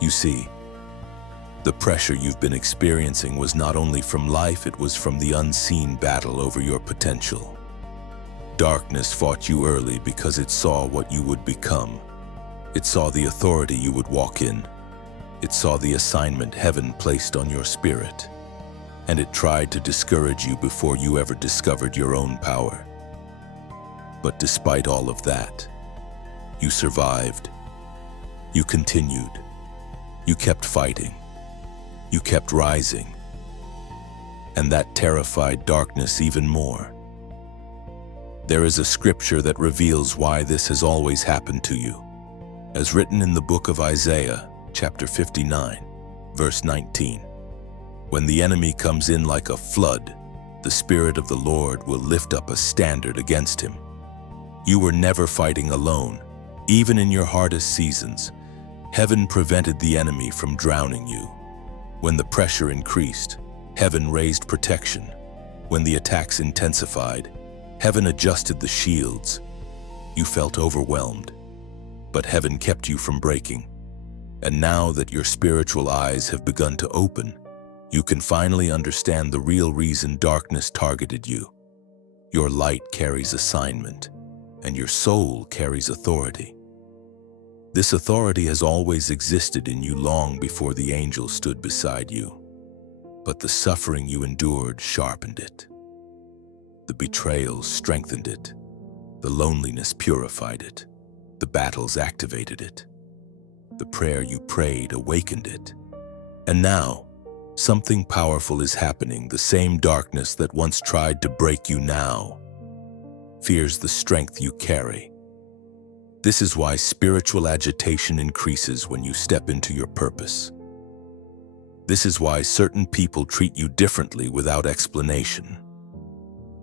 You see, the pressure you've been experiencing was not only from life, it was from the unseen battle over your potential. Darkness fought you early because it saw what you would become. It saw the authority you would walk in. It saw the assignment heaven placed on your spirit. And it tried to discourage you before you ever discovered your own power. But despite all of that, you survived. You continued. You kept fighting. You kept rising. And that terrified darkness even more. There is a scripture that reveals why this has always happened to you. As written in the book of Isaiah, chapter 59, verse 19. When the enemy comes in like a flood, the Spirit of the Lord will lift up a standard against him. You were never fighting alone. Even in your hardest seasons, heaven prevented the enemy from drowning you. When the pressure increased, heaven raised protection. When the attacks intensified, heaven adjusted the shields. You felt overwhelmed, but heaven kept you from breaking. And now that your spiritual eyes have begun to open, you can finally understand the real reason darkness targeted you. Your light carries assignment, and your soul carries authority. This authority has always existed in you long before the angel stood beside you. But the suffering you endured sharpened it. The betrayals strengthened it. The loneliness purified it. The battles activated it. The prayer you prayed awakened it. And now, something powerful is happening. The same darkness that once tried to break you now fears the strength you carry. This is why spiritual agitation increases when you step into your purpose. This is why certain people treat you differently without explanation.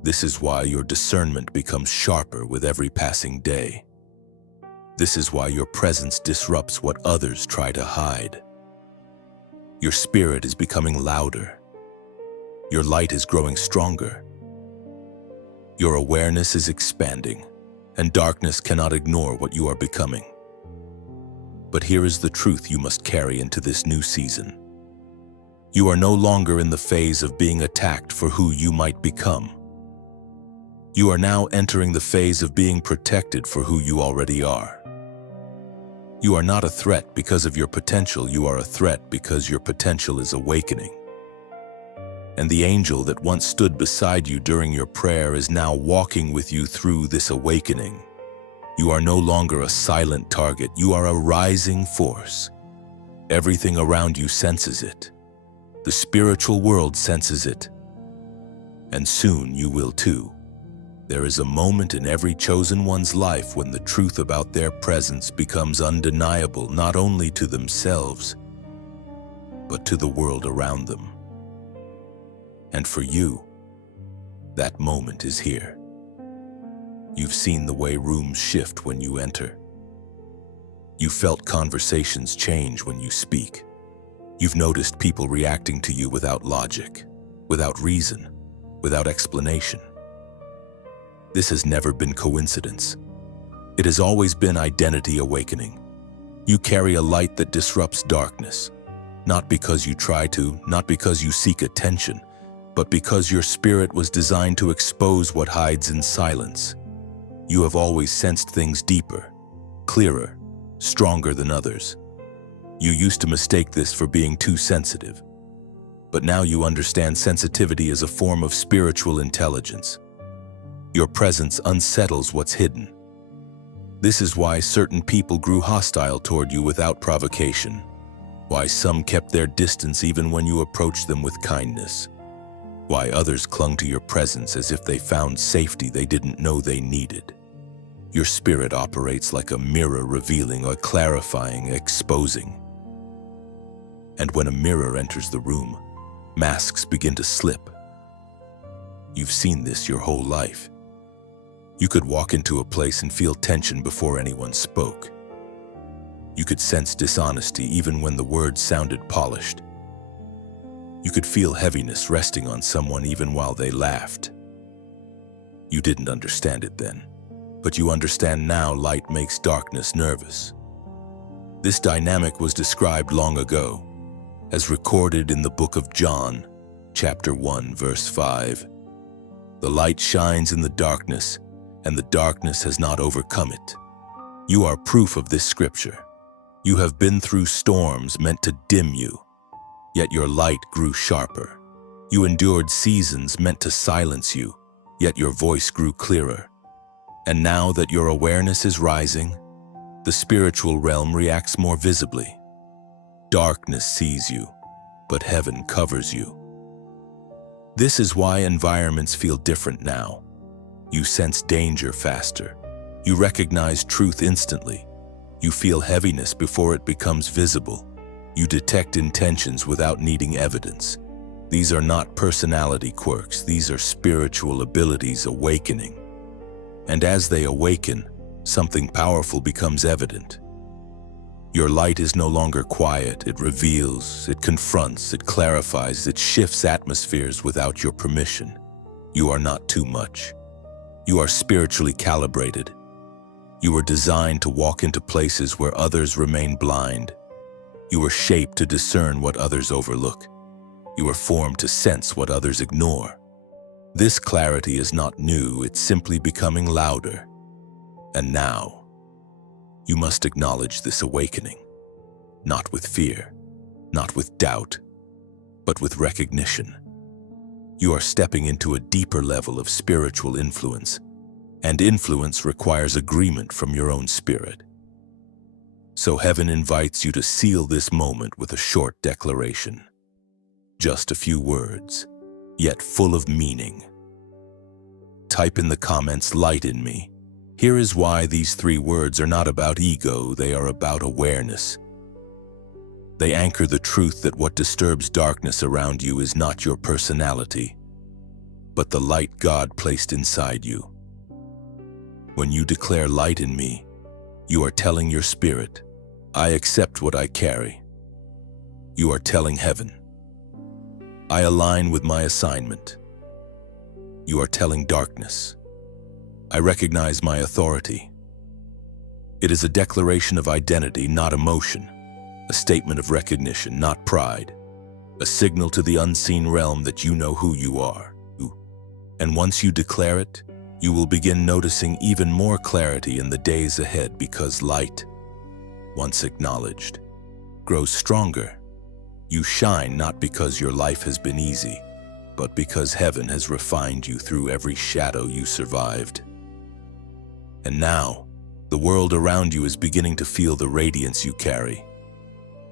This is why your discernment becomes sharper with every passing day. This is why your presence disrupts what others try to hide. Your spirit is becoming louder. Your light is growing stronger. Your awareness is expanding, and darkness cannot ignore what you are becoming. But here is the truth you must carry into this new season. You are no longer in the phase of being attacked for who you might become. You are now entering the phase of being protected for who you already are. You are not a threat because of your potential, you are a threat because your potential is awakening. And the angel that once stood beside you during your prayer is now walking with you through this awakening. You are no longer a silent target, you are a rising force. Everything around you senses it. The spiritual world senses it. And soon you will too. There is a moment in every chosen one's life when the truth about their presence becomes undeniable not only to themselves, but to the world around them. And for you, that moment is here. You've seen the way rooms shift when you enter. You felt conversations change when you speak. You've noticed people reacting to you without logic, without reason, without explanation. This has never been coincidence. It has always been identity awakening. You carry a light that disrupts darkness, not because you try to, not because you seek attention, but because your spirit was designed to expose what hides in silence. You have always sensed things deeper, clearer, stronger than others. You used to mistake this for being too sensitive, but now you understand sensitivity as a form of spiritual intelligence. Your presence unsettles what's hidden. This is why certain people grew hostile toward you without provocation, why some kept their distance even when you approached them with kindness, why others clung to your presence as if they found safety they didn't know they needed. Your spirit operates like a mirror, revealing or clarifying, exposing. And when a mirror enters the room, masks begin to slip. You've seen this your whole life. You could walk into a place and feel tension before anyone spoke. You could sense dishonesty even when the words sounded polished. You could feel heaviness resting on someone even while they laughed. You didn't understand it then, but you understand now. Light makes darkness nervous. This dynamic was described long ago, as recorded in the book of John, chapter 1, verse 5. The light shines in the darkness, and the darkness has not overcome it. You are proof of this scripture. You have been through storms meant to dim you, yet your light grew sharper. You endured seasons meant to silence you, yet your voice grew clearer. And now that your awareness is rising, the spiritual realm reacts more visibly. Darkness sees you, but heaven covers you. This is why environments feel different now. You sense danger faster. You recognize truth instantly. You feel heaviness before it becomes visible. You detect intentions without needing evidence. These are not personality quirks, these are spiritual abilities awakening. And as they awaken, something powerful becomes evident. Your light is no longer quiet, it reveals, it confronts, it clarifies, it shifts atmospheres without your permission. You are not too much. You are spiritually calibrated. You were designed to walk into places where others remain blind. You were shaped to discern what others overlook. You were formed to sense what others ignore. This clarity is not new, it's simply becoming louder. And now, you must acknowledge this awakening, not with fear, not with doubt, but with recognition. You are stepping into a deeper level of spiritual influence, and influence requires agreement from your own spirit. So heaven invites you to seal this moment with a short declaration. Just a few words, yet full of meaning. Type in the comments, "Light in me." Here is why these 3 words are not about ego, they are about awareness. They anchor the truth that what disturbs darkness around you is not your personality, but the light God placed inside you. When you declare "light in me," you are telling your spirit, "I accept what I carry." You are telling heaven, "I align with my assignment." You are telling darkness, "I recognize my authority." It is a declaration of identity, not emotion, a statement of recognition, not pride, a signal to the unseen realm that you know who you are. And once you declare it, you will begin noticing even more clarity in the days ahead, because light, once acknowledged, grows stronger. You shine not because your life has been easy, but because heaven has refined you through every shadow you survived. And now, the world around you is beginning to feel the radiance you carry.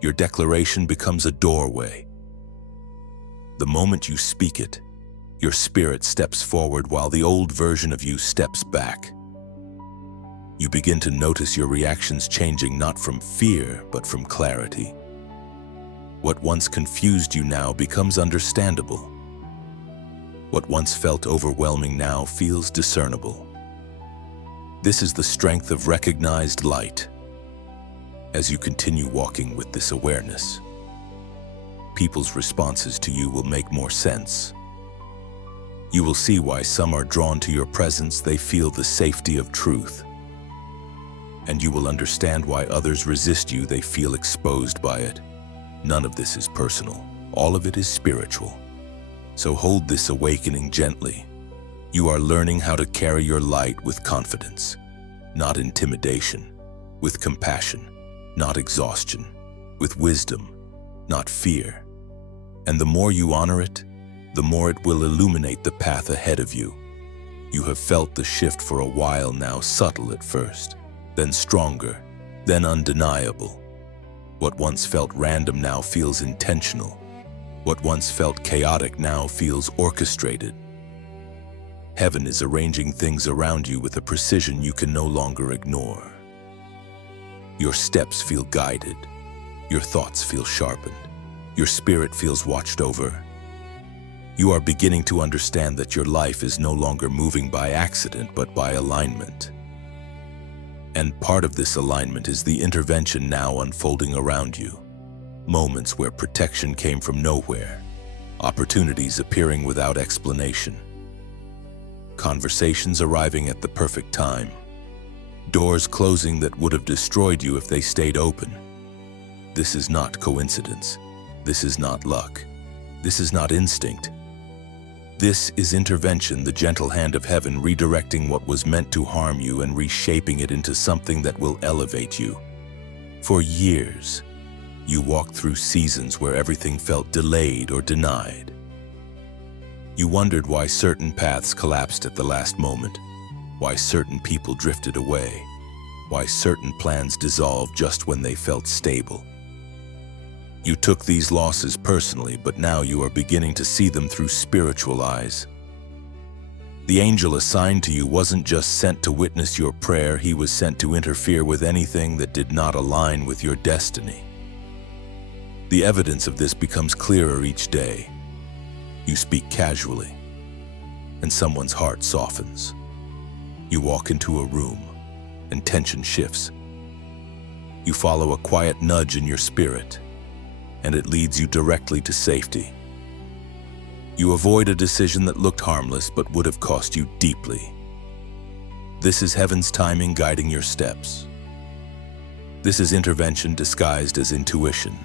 Your declaration becomes a doorway. The moment you speak it, your spirit steps forward while the old version of you steps back. You begin to notice your reactions changing, not from fear, but from clarity. What once confused you now becomes understandable. What once felt overwhelming now feels discernible. This is the strength of recognized light. As you continue walking with this awareness, people's responses to you will make more sense. You will see why some are drawn to your presence. They feel the safety of truth. And you will understand why others resist you. They feel exposed by it. None of this is personal. All of it is spiritual. So hold this awakening gently. You are learning how to carry your light with confidence, not intimidation, with compassion, not exhaustion, with wisdom, not fear. And the more you honor it, the more it will illuminate the path ahead of you. You have felt the shift for a while now, subtle at first, then stronger, then undeniable. What once felt random now feels intentional. What once felt chaotic now feels orchestrated. Heaven is arranging things around you with a precision you can no longer ignore. Your steps feel guided. Your thoughts feel sharpened. Your spirit feels watched over. You are beginning to understand that your life is no longer moving by accident, but by alignment. And part of this alignment is the intervention now unfolding around you. Moments where protection came from nowhere. Opportunities appearing without explanation. Conversations arriving at the perfect time. Doors closing that would have destroyed you if they stayed open. This is not coincidence. This is not luck. This is not instinct. This is intervention, the gentle hand of heaven redirecting what was meant to harm you and reshaping it into something that will elevate you. For years, you walked through seasons where everything felt delayed or denied. You wondered why certain paths collapsed at the last moment, why certain people drifted away, why certain plans dissolved just when they felt stable. You took these losses personally, but now you are beginning to see them through spiritual eyes. The angel assigned to you wasn't just sent to witness your prayer, he was sent to interfere with anything that did not align with your destiny. The evidence of this becomes clearer each day. You speak casually, and someone's heart softens. You walk into a room, and tension shifts. You follow a quiet nudge in your spirit, and it leads you directly to safety. You avoid a decision that looked harmless but would have cost you deeply. This is heaven's timing guiding your steps. This is intervention disguised as intuition.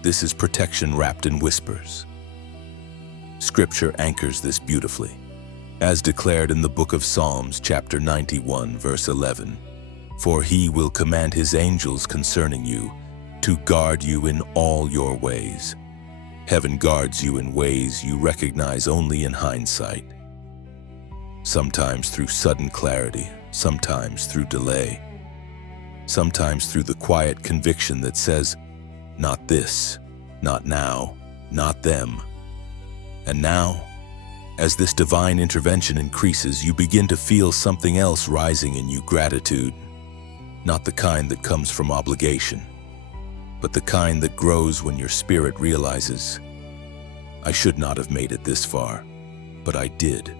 This is protection wrapped in whispers. Scripture anchors this beautifully, as declared in the book of Psalms, chapter 91, verse 11. For he will command his angels concerning you, to guard you in all your ways. Heaven guards you in ways you recognize only in hindsight. Sometimes through sudden clarity, sometimes through delay. sometimes through the quiet conviction that says, not this, not now, not them. And now, as this divine intervention increases, you begin to feel something else rising in you, gratitude. Not the kind that comes from obligation, but the kind that grows when your spirit realizes, I should not have made it this far, but I did.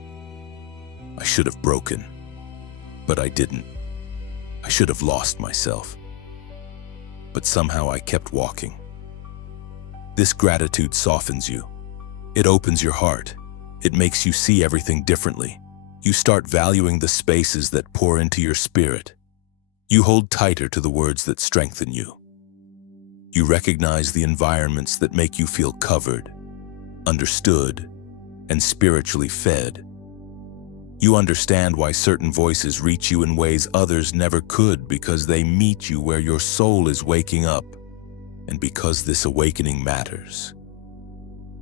I should have broken, but I didn't. I should have lost myself, but somehow I kept walking. This gratitude softens you. It opens your heart. It makes you see everything differently. You start valuing the spaces that pour into your spirit. You hold tighter to the words that strengthen you. You recognize the environments that make you feel covered, understood, and spiritually fed. You understand why certain voices reach you in ways others never could, because they meet you where your soul is waking up, and because this awakening matters.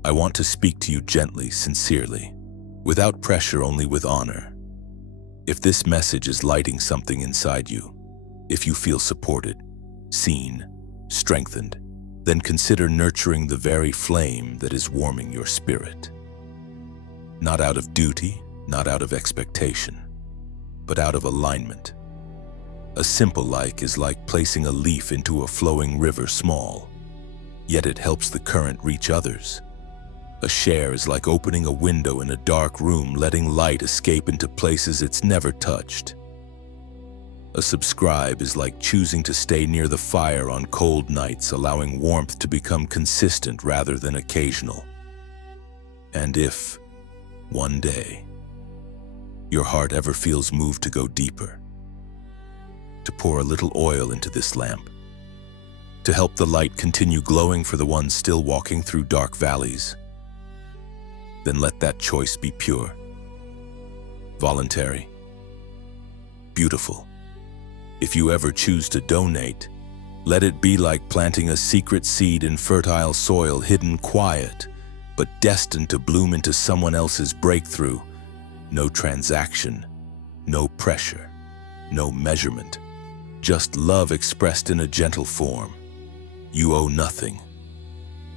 I want to speak to you gently, sincerely, without pressure, only with honor. If this message is lighting something inside you, if you feel supported, seen, strengthened, then consider nurturing the very flame that is warming your spirit. Not out of duty, not out of expectation, but out of alignment. A simple like is like placing a leaf into a flowing river, small, yet it helps the current reach others. A share is like opening a window in a dark room, letting light escape into places it's never touched. A subscribe is like choosing to stay near the fire on cold nights, allowing warmth to become consistent rather than occasional. And if, one day, your heart ever feels moved to go deeper, to pour a little oil into this lamp, to help the light continue glowing for the ones still walking through dark valleys, then let that choice be pure, voluntary, beautiful. If you ever choose to donate, let it be like planting a secret seed in fertile soil, hidden, quiet, but destined to bloom into someone else's breakthrough. No transaction, no pressure, no measurement, just love expressed in a gentle form. You owe nothing.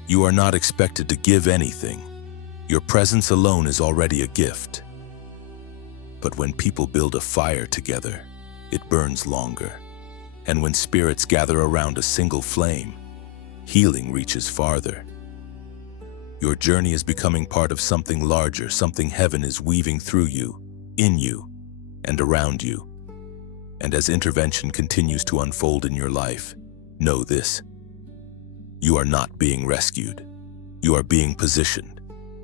You are not expected to give anything. Your presence alone is already a gift. But when people build a fire together, it burns longer. And when spirits gather around a single flame, healing reaches farther. Your journey is becoming part of something larger, something heaven is weaving through you, in you, and around you. And as intervention continues to unfold in your life, know this: you are not being rescued. You are being positioned.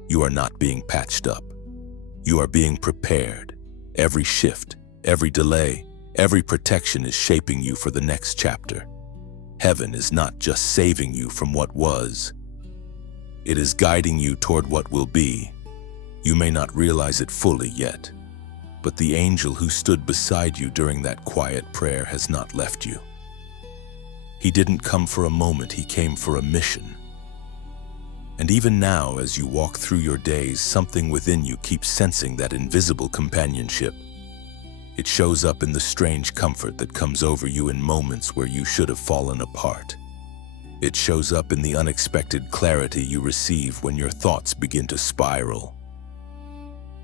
You are not being patched up. You are being prepared. Every shift, every delay, every protection is shaping you for the next chapter. Heaven is not just saving you from what was. It is guiding you toward what will be. You may not realize it fully yet, but the angel who stood beside you during that quiet prayer has not left you. He didn't come for a moment, he came for a mission. And even now, as you walk through your days, something within you keeps sensing that invisible companionship. It shows up in the strange comfort that comes over you in moments where you should have fallen apart. It shows up in the unexpected clarity you receive when your thoughts begin to spiral.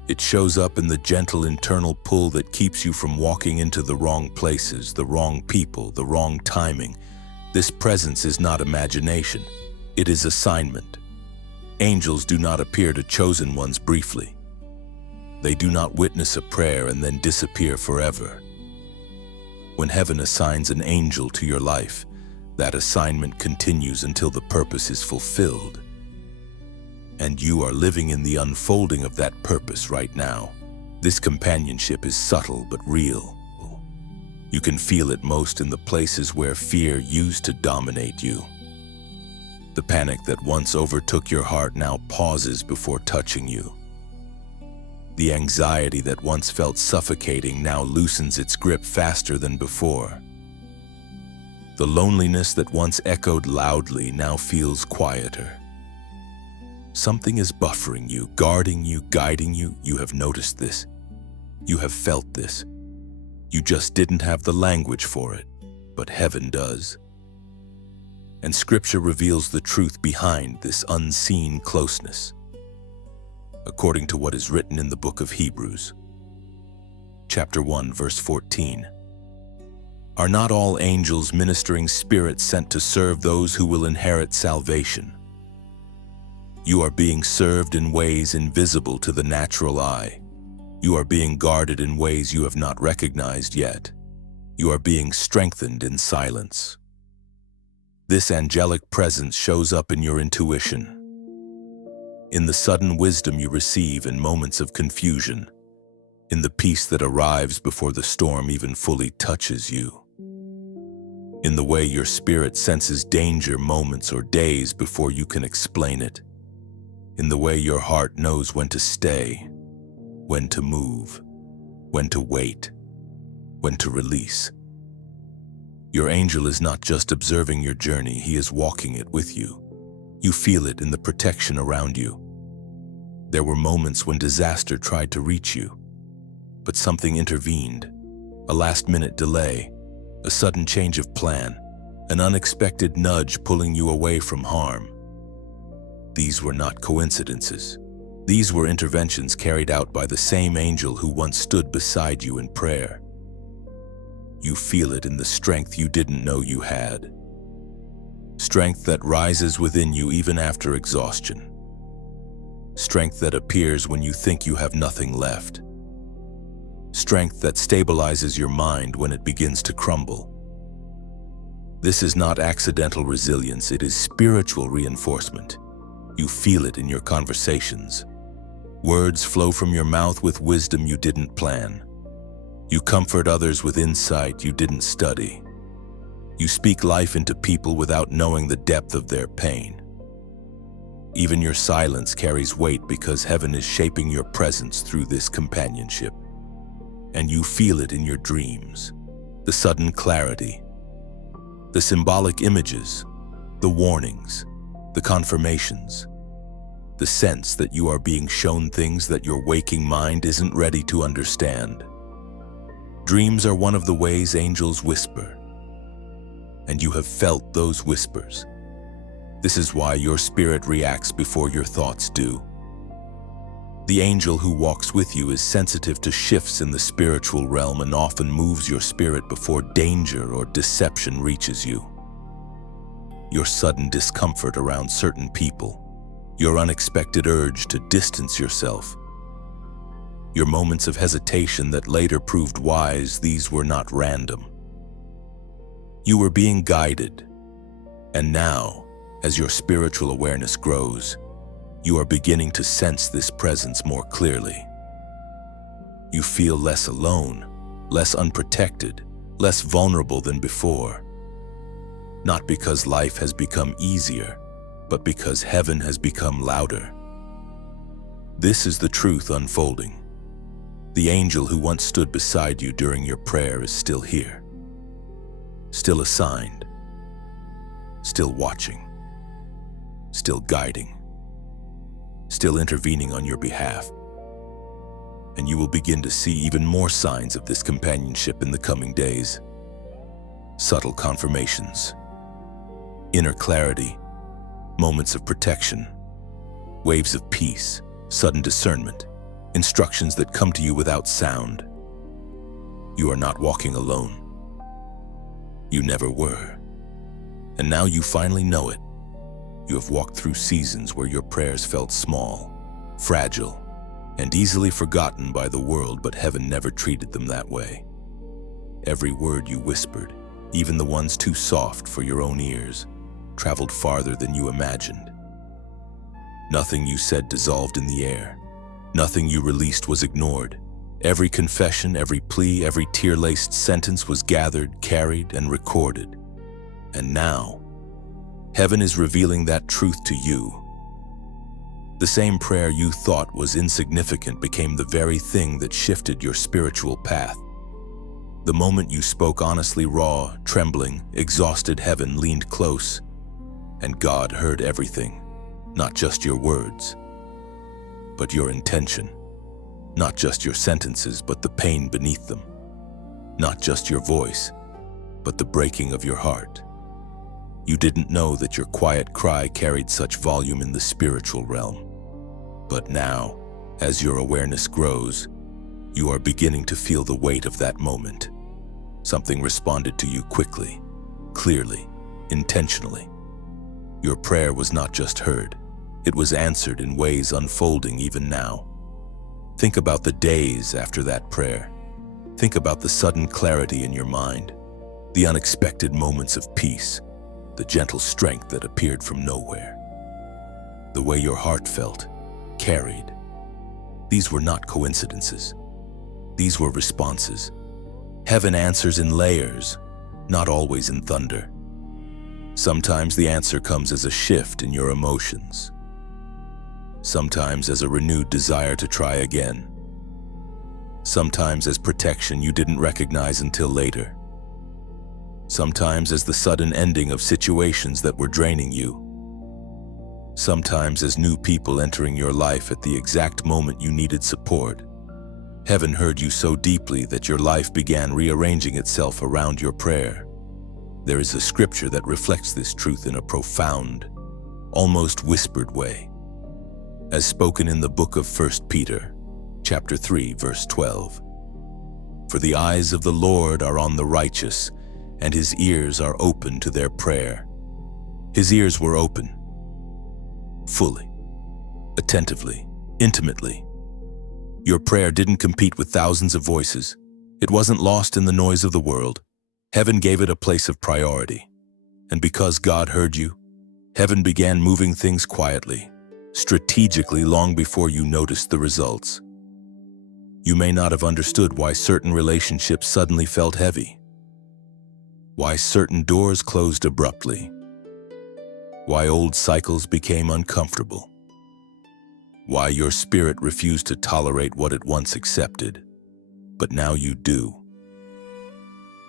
It shows up in the gentle internal pull that keeps you from walking into the wrong places, the wrong people, the wrong timing. This presence is not imagination. It is assignment. Angels do not appear to chosen ones briefly. They do not witness a prayer and then disappear forever. When heaven assigns an angel to your life, that assignment continues until the purpose is fulfilled. And you are living in the unfolding of that purpose right now. This companionship is subtle but real. You can feel it most in the places where fear used to dominate you. The panic that once overtook your heart now pauses before touching you. The anxiety that once felt suffocating now loosens its grip faster than before. The loneliness that once echoed loudly now feels quieter. Something is buffering you, guarding you, guiding you. You have noticed this. You have felt this. You just didn't have the language for it. but heaven does. And Scripture reveals the truth behind this unseen closeness. According to what is written in the book of Hebrews, chapter 1, verse 14, "Are not all angels ministering spirits sent to serve those who will inherit salvation? You are being served in ways invisible to the natural eye. You are being guarded in ways you have not recognized yet. You are being strengthened in silence." This angelic presence shows up in your intuition, in the sudden wisdom you receive in moments of confusion, in the peace that arrives before the storm even fully touches you, in the way your spirit senses danger moments or days before you can explain it, in the way your heart knows when to stay, when to move, when to wait, when to release. Your angel is not just observing your journey, he is walking it with you. You feel it in the protection around you. There were moments when disaster tried to reach you, but something intervened. A last-minute delay, a sudden change of plan, an unexpected nudge pulling you away from harm. These were not coincidences. These were interventions carried out by the same angel who once stood beside you in prayer. You feel it in the strength you didn't know you had. Strength that rises within you even after exhaustion. Strength that appears when you think you have nothing left. Strength that stabilizes your mind when it begins to crumble. This is not accidental resilience, it is spiritual reinforcement. You feel it in your conversations. Words flow from your mouth with wisdom you didn't plan. You comfort others with insight you didn't study. You speak life into people without knowing the depth of their pain. Even your silence carries weight because heaven is shaping your presence through this companionship. And you feel it in your dreams, the sudden clarity, the symbolic images, the warnings, the confirmations, the sense that you are being shown things that your waking mind isn't ready to understand. Dreams are one of the ways angels whisper, and you have felt those whispers. This is why your spirit reacts before your thoughts do. The angel who walks with you is sensitive to shifts in the spiritual realm and often moves your spirit before danger or deception reaches you. Your sudden discomfort around certain people, your unexpected urge to distance yourself, your moments of hesitation that later proved wise, these were not random. You were being guided, and now, as your spiritual awareness grows, you are beginning to sense this presence more clearly. You feel less alone, less unprotected, less vulnerable than before. Not because life has become easier, but because heaven has become louder. This is the truth unfolding. The angel who once stood beside you during your prayer is still here, still assigned, still watching, still guiding, still intervening on your behalf. And you will begin to see even more signs of this companionship in the coming days. Subtle confirmations, inner clarity, moments of protection, waves of peace, sudden discernment, instructions that come to you without sound. You are not walking alone. You never were. And now you finally know it. You have walked through seasons where your prayers felt small, fragile, and easily forgotten by the world, but heaven never treated them that way. Every word you whispered, even the ones too soft for your own ears, traveled farther than you imagined. Nothing you said dissolved in the air. Nothing you released was ignored. Every confession, every plea, every tear-laced sentence was gathered, carried, and recorded. And now, heaven is revealing that truth to you. The same prayer you thought was insignificant became the very thing that shifted your spiritual path. The moment you spoke honestly, raw, trembling, exhausted, heaven leaned close, and God heard everything, not just your words, but your intention. Not just your sentences, but the pain beneath them. Not just your voice, but the breaking of your heart. You didn't know that your quiet cry carried such volume in the spiritual realm. But now, as your awareness grows, you are beginning to feel the weight of that moment. Something responded to you quickly, clearly, intentionally. Your prayer was not just heard, it was answered in ways unfolding even now. Think about the days after that prayer. Think about the sudden clarity in your mind, the unexpected moments of peace, the gentle strength that appeared from nowhere. The way your heart felt, carried. These were not coincidences. These were responses. Heaven answers in layers, not always in thunder. Sometimes the answer comes as a shift in your emotions. Sometimes as a renewed desire to try again. Sometimes as protection you didn't recognize until later. Sometimes as the sudden ending of situations that were draining you. Sometimes as new people entering your life at the exact moment you needed support. Heaven heard you so deeply that your life began rearranging itself around your prayer. There is a scripture that reflects this truth in a profound, almost whispered way. As spoken in the book of 1 Peter, chapter 3, verse 12. For the eyes of the Lord are on the righteous, and his ears are open to their prayer. His ears were open, fully, attentively, intimately. Your prayer didn't compete with thousands of voices. It wasn't lost in the noise of the world. Heaven gave it a place of priority. And because God heard you, heaven began moving things quietly, strategically long before you noticed the results. You may not have understood why certain relationships suddenly felt heavy, why certain doors closed abruptly, why old cycles became uncomfortable, why your spirit refused to tolerate what it once accepted, but now you do.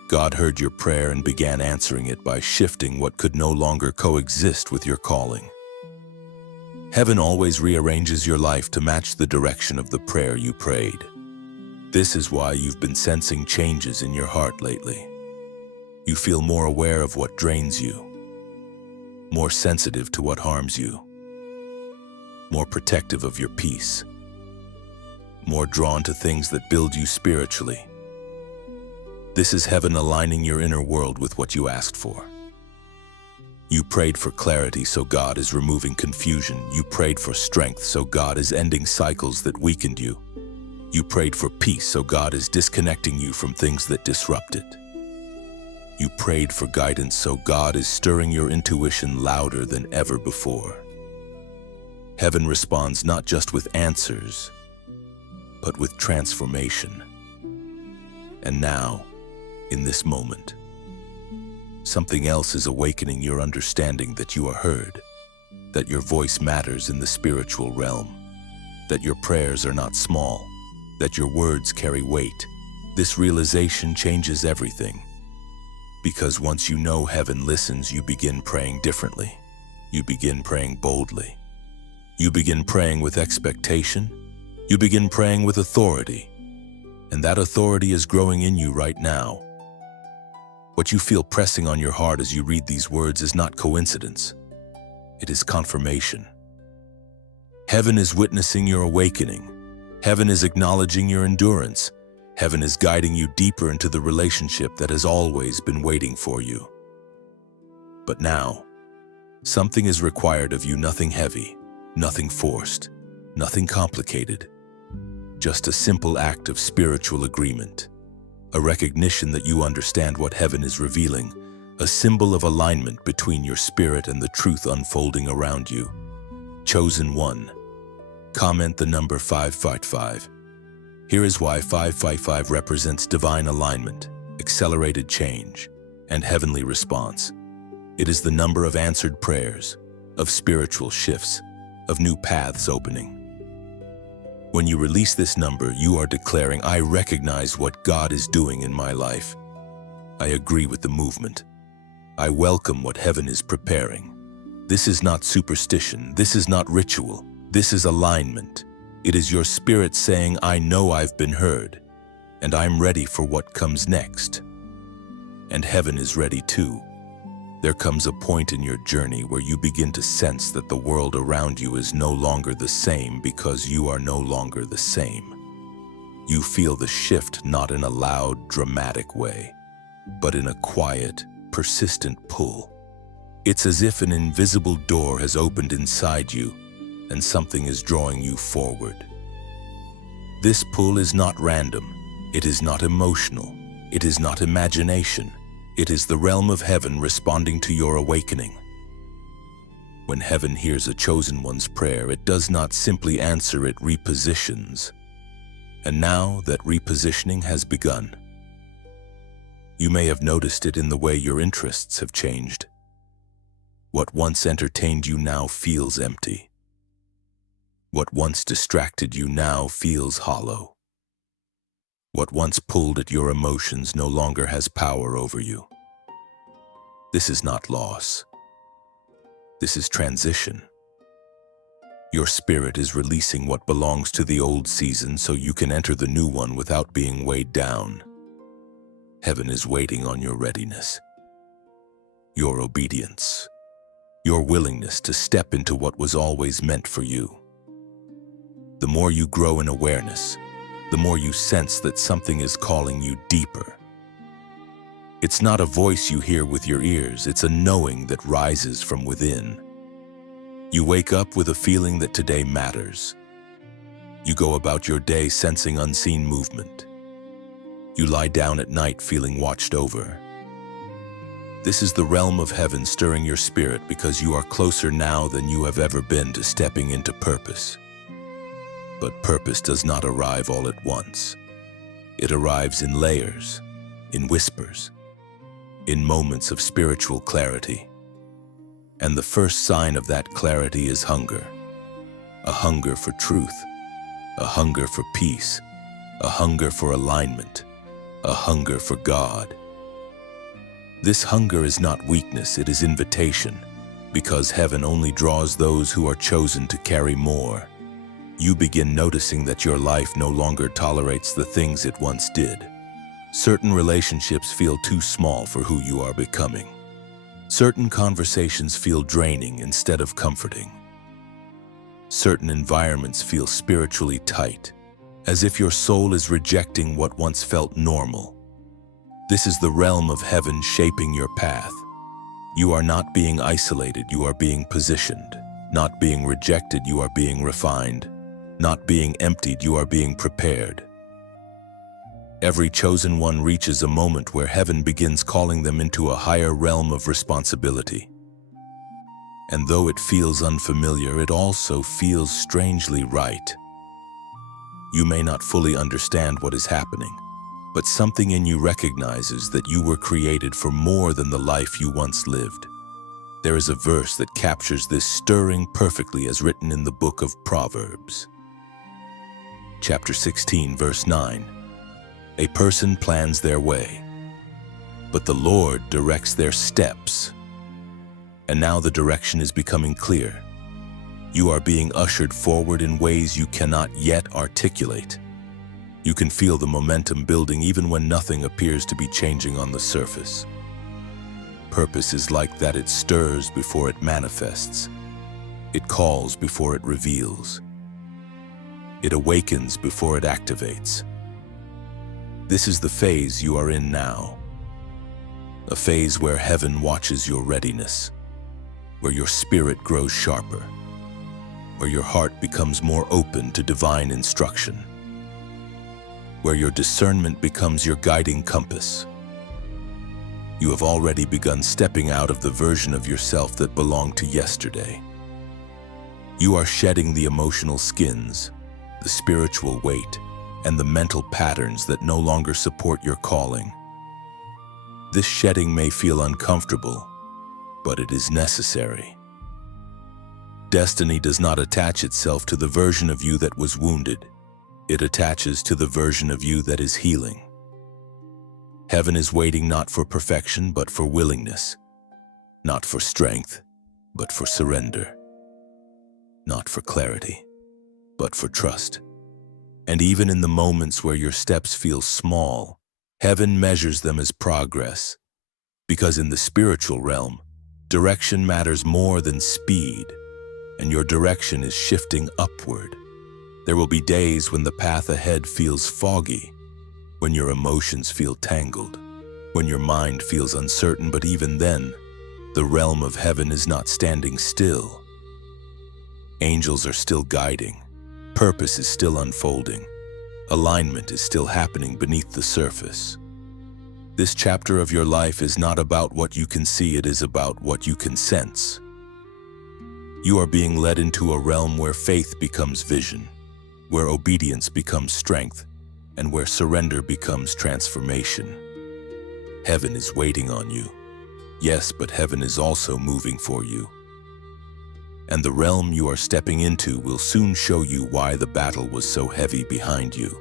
God heard your prayer and began answering it by shifting what could no longer coexist with your calling. Heaven always rearranges your life to match the direction of the prayer you prayed. This is why you've been sensing changes in your heart lately. You feel more aware of what drains you, more sensitive to what harms you, more protective of your peace, more drawn to things that build you spiritually. This is heaven aligning your inner world with what you asked for. You prayed for clarity, so God is removing confusion. You prayed for strength, so God is ending cycles that weakened you. You prayed for peace, so God is disconnecting you from things that disrupt it. You prayed for guidance, so God is stirring your intuition louder than ever before. Heaven responds not just with answers, but with transformation. And now, in this moment, something else is awakening your understanding that you are heard, that your voice matters in the spiritual realm, that your prayers are not small, that your words carry weight. This realization changes everything. Because once you know heaven listens, you begin praying differently. You begin praying boldly. You begin praying with expectation. You begin praying with authority. And that authority is growing in you right now. What you feel pressing on your heart as you read these words is not coincidence. It is confirmation. Heaven is witnessing your awakening. Heaven is acknowledging your endurance. Heaven is guiding you deeper into the relationship that has always been waiting for you. But now, something is required of you, nothing heavy, nothing forced, nothing complicated. Just a simple act of spiritual agreement. A recognition that you understand what heaven is revealing, a symbol of alignment between your spirit and the truth unfolding around you. Chosen one. Comment the number 555. Here is why 555 represents divine alignment, accelerated change, and heavenly response. It is the number of answered prayers, of spiritual shifts, of new paths opening. When you release this number, you are declaring, I recognize what God is doing in my life. I agree with the movement. I welcome what heaven is preparing. This is not superstition. This is not ritual. This is alignment. It is your spirit saying, I know I've been heard, and I'm ready for what comes next. and heaven is ready too. There comes a point in your journey where you begin to sense that the world around you is no longer the same because you are no longer the same. You feel the shift not in a loud, dramatic way, but in a quiet, persistent pull. It's as if an invisible door has opened inside you and something is drawing you forward. This pull is not random, it is not emotional, it is not imagination. It is the realm of heaven responding to your awakening. When heaven hears a chosen one's prayer, it does not simply answer, it repositions. And now that repositioning has begun. You may have noticed it in the way your interests have changed. What once entertained you now feels empty. What once distracted you now feels hollow. What once pulled at your emotions no longer has power over you. This is not loss. This is transition. Your spirit is releasing what belongs to the old season so you can enter the new one without being weighed down. Heaven is waiting on your readiness, your obedience, your willingness to step into what was always meant for you. The more you grow in awareness, the more you sense that something is calling you deeper. It's not a voice you hear with your ears, it's a knowing that rises from within. You wake up with a feeling that today matters. You go about your day sensing unseen movement. You lie down at night feeling watched over. This is the realm of heaven stirring your spirit because you are closer now than you have ever been to stepping into purpose. But purpose does not arrive all at once. It arrives in layers, in whispers, in moments of spiritual clarity. And the first sign of that clarity is hunger. A hunger for truth, a hunger for peace, a hunger for alignment, a hunger for God. This hunger is not weakness, it is invitation, because heaven only draws those who are chosen to carry more. You begin noticing that your life no longer tolerates the things it once did. Certain relationships feel too small for who you are becoming. Certain conversations feel draining instead of comforting. Certain environments feel spiritually tight, as if your soul is rejecting what once felt normal. This is the realm of heaven shaping your path. You are not being isolated, you are being positioned. Not being rejected, you are being refined. Not being emptied, you are being prepared. Every chosen one reaches a moment where heaven begins calling them into a higher realm of responsibility. And though it feels unfamiliar, it also feels strangely right. You may not fully understand what is happening, but something in you recognizes that you were created for more than the life you once lived. There is a verse that captures this stirring perfectly as written in the book of Proverbs. Chapter 16, verse 9. A person plans their way, but the Lord directs their steps. And now the direction is becoming clear. You are being ushered forward in ways you cannot yet articulate. You can feel the momentum building even when nothing appears to be changing on the surface. Purpose is like that, it stirs before it manifests. It calls before it reveals. It awakens before it activates. This is the phase you are in now. A phase where heaven watches your readiness, where your spirit grows sharper, where your heart becomes more open to divine instruction, where your discernment becomes your guiding compass. You have already begun stepping out of the version of yourself that belonged to yesterday. You are shedding the emotional skins, the spiritual weight, and the mental patterns that no longer support your calling. This shedding may feel uncomfortable, but it is necessary. Destiny does not attach itself to the version of you that was wounded. It attaches to the version of you that is healing. Heaven is waiting not for perfection, but for willingness. Not for strength, but for surrender. Not for clarity, but for trust. And even in the moments where your steps feel small, heaven measures them as progress. Because in the spiritual realm, direction matters more than speed, and your direction is shifting upward. There will be days when the path ahead feels foggy, when your emotions feel tangled, when your mind feels uncertain, but even then, the realm of heaven is not standing still. Angels are still guiding, purpose is still unfolding, alignment is still happening beneath the surface. This chapter of your life is not about what you can see, it is about what you can sense. You are being led into a realm where faith becomes vision, where obedience becomes strength, and where surrender becomes transformation. Heaven is waiting on you. Yes, but heaven is also moving for you. And the realm you are stepping into will soon show you why the battle was so heavy behind you.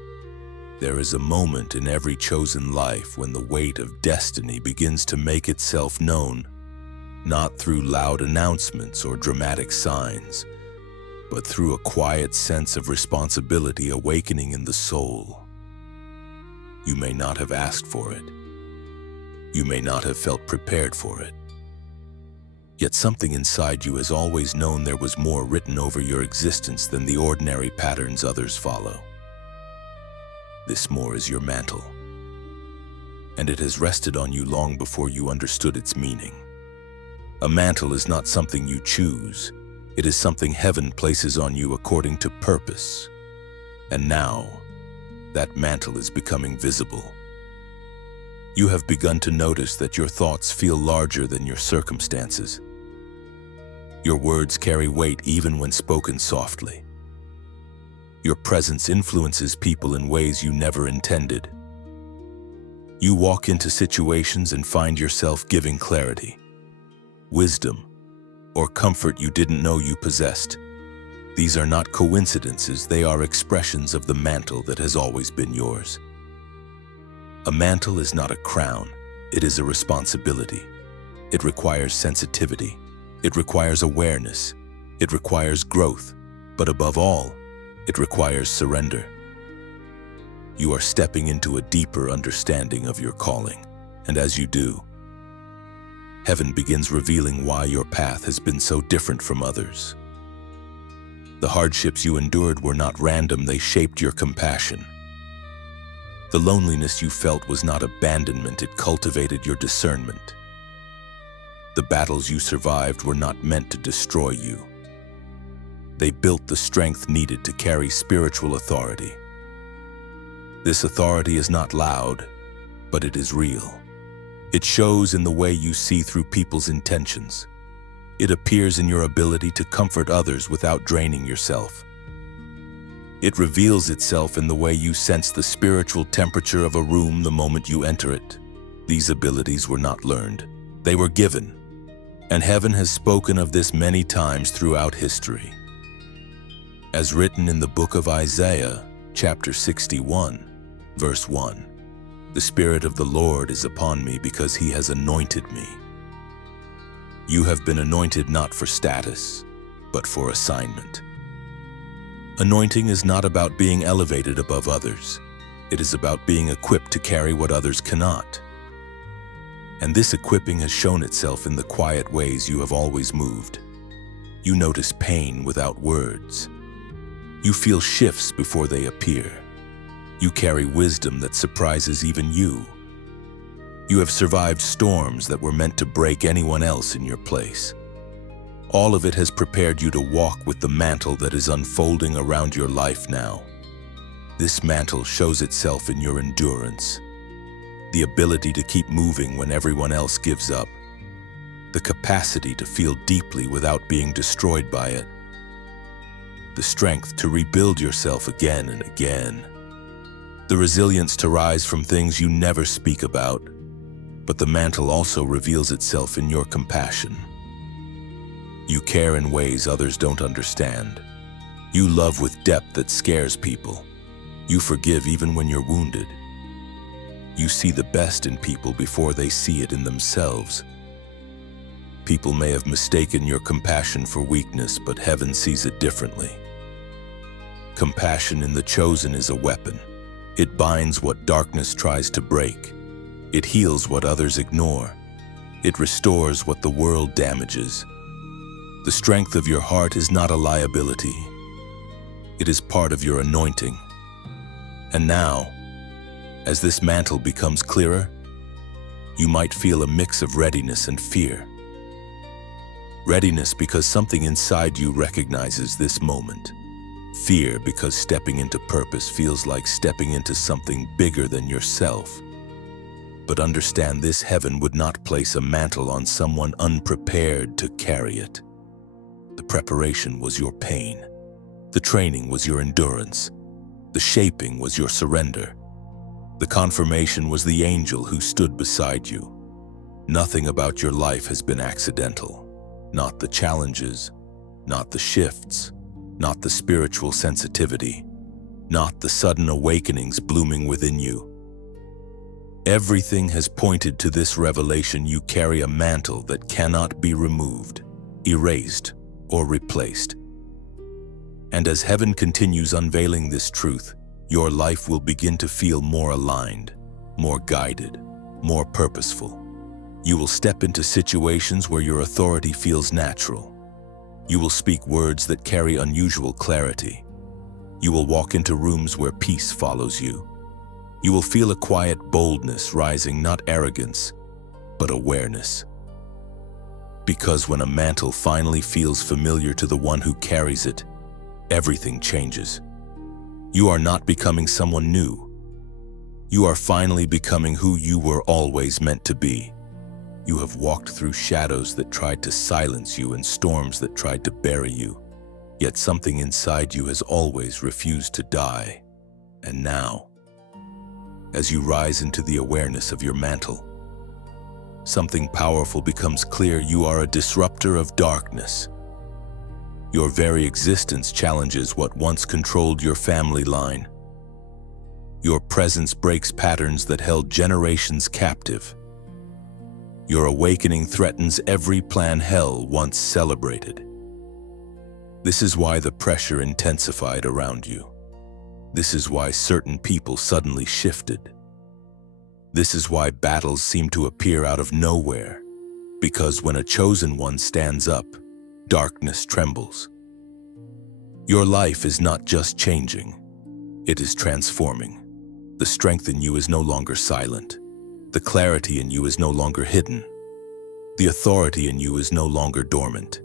There is a moment in every chosen life when the weight of destiny begins to make itself known, not through loud announcements or dramatic signs, but through a quiet sense of responsibility awakening in the soul. You may not have asked for it. You may not have felt prepared for it. Yet something inside you has always known there was more written over your existence than the ordinary patterns others follow. This more is your mantle, and it has rested on you long before you understood its meaning. A mantle is not something you choose. It is something heaven places on you according to purpose. And now, that mantle is becoming visible. You have begun to notice that your thoughts feel larger than your circumstances. Your words carry weight even when spoken softly. Your presence influences people in ways you never intended. You walk into situations and find yourself giving clarity, wisdom, or comfort you didn't know you possessed. These are not coincidences, they are expressions of the mantle that has always been yours. A mantle is not a crown, it is a responsibility. It requires sensitivity, it requires awareness, it requires growth, but above all, it requires surrender. You are stepping into a deeper understanding of your calling, and as you do, heaven begins revealing why your path has been so different from others. The hardships you endured were not random, they shaped your compassion. The loneliness you felt was not abandonment, it cultivated your discernment. The battles you survived were not meant to destroy you. They built the strength needed to carry spiritual authority. This authority is not loud, but it is real. It shows in the way you see through people's intentions. It appears in your ability to comfort others without draining yourself. It reveals itself in the way you sense the spiritual temperature of a room the moment you enter it. These abilities were not learned, they were given. And heaven has spoken of this many times throughout history. As written in the book of Isaiah, chapter 61, verse 1, "The Spirit of the Lord is upon me because He has anointed me." You have been anointed not for status, but for assignment. Anointing is not about being elevated above others. It is about being equipped to carry what others cannot. And this equipping has shown itself in the quiet ways you have always moved. You notice pain without words. You feel shifts before they appear. You carry wisdom that surprises even you. You have survived storms that were meant to break anyone else in your place. All of it has prepared you to walk with the mantle that is unfolding around your life now. This mantle shows itself in your endurance, the ability to keep moving when everyone else gives up, the capacity to feel deeply without being destroyed by it, the strength to rebuild yourself again and again, the resilience to rise from things you never speak about. But the mantle also reveals itself in your compassion. You care in ways others don't understand. You love with depth that scares people. You forgive even when you're wounded. You see the best in people before they see it in themselves. People may have mistaken your compassion for weakness, but heaven sees it differently. Compassion in the chosen is a weapon. It binds what darkness tries to break. It heals what others ignore. It restores what the world damages. The strength of your heart is not a liability. It is part of your anointing. And now, as this mantle becomes clearer, you might feel a mix of readiness and fear. Readiness because something inside you recognizes this moment. Fear because stepping into purpose feels like stepping into something bigger than yourself. But understand this: heaven would not place a mantle on someone unprepared to carry it. The preparation was your pain. The training was your endurance. The shaping was your surrender. The confirmation was the angel who stood beside you. Nothing about your life has been accidental. Not the challenges, not the shifts, not the spiritual sensitivity, not the sudden awakenings blooming within you. Everything has pointed to this revelation: you carry a mantle that cannot be removed, erased, or replaced. And as heaven continues unveiling this truth, your life will begin to feel more aligned, more guided, more purposeful. You will step into situations where your authority feels natural. You will speak words that carry unusual clarity. You will walk into rooms where peace follows you. You will feel a quiet boldness rising, not arrogance, but awareness. Because when a mantle finally feels familiar to the one who carries it, everything changes. You are not becoming someone new. You are finally becoming who you were always meant to be. You have walked through shadows that tried to silence you and storms that tried to bury you. Yet something inside you has always refused to die. And now, as you rise into the awareness of your mantle, something powerful becomes clear: you are a disruptor of darkness. Your very existence challenges what once controlled your family line. Your presence breaks patterns that held generations captive. Your awakening threatens every plan hell once celebrated. This is why the pressure intensified around you. This is why certain people suddenly shifted. This is why battles seem to appear out of nowhere. Because when a chosen one stands up, darkness trembles. Your life is not just changing, it is transforming. The strength in you is no longer silent. The clarity in you is no longer hidden. The authority in you is no longer dormant.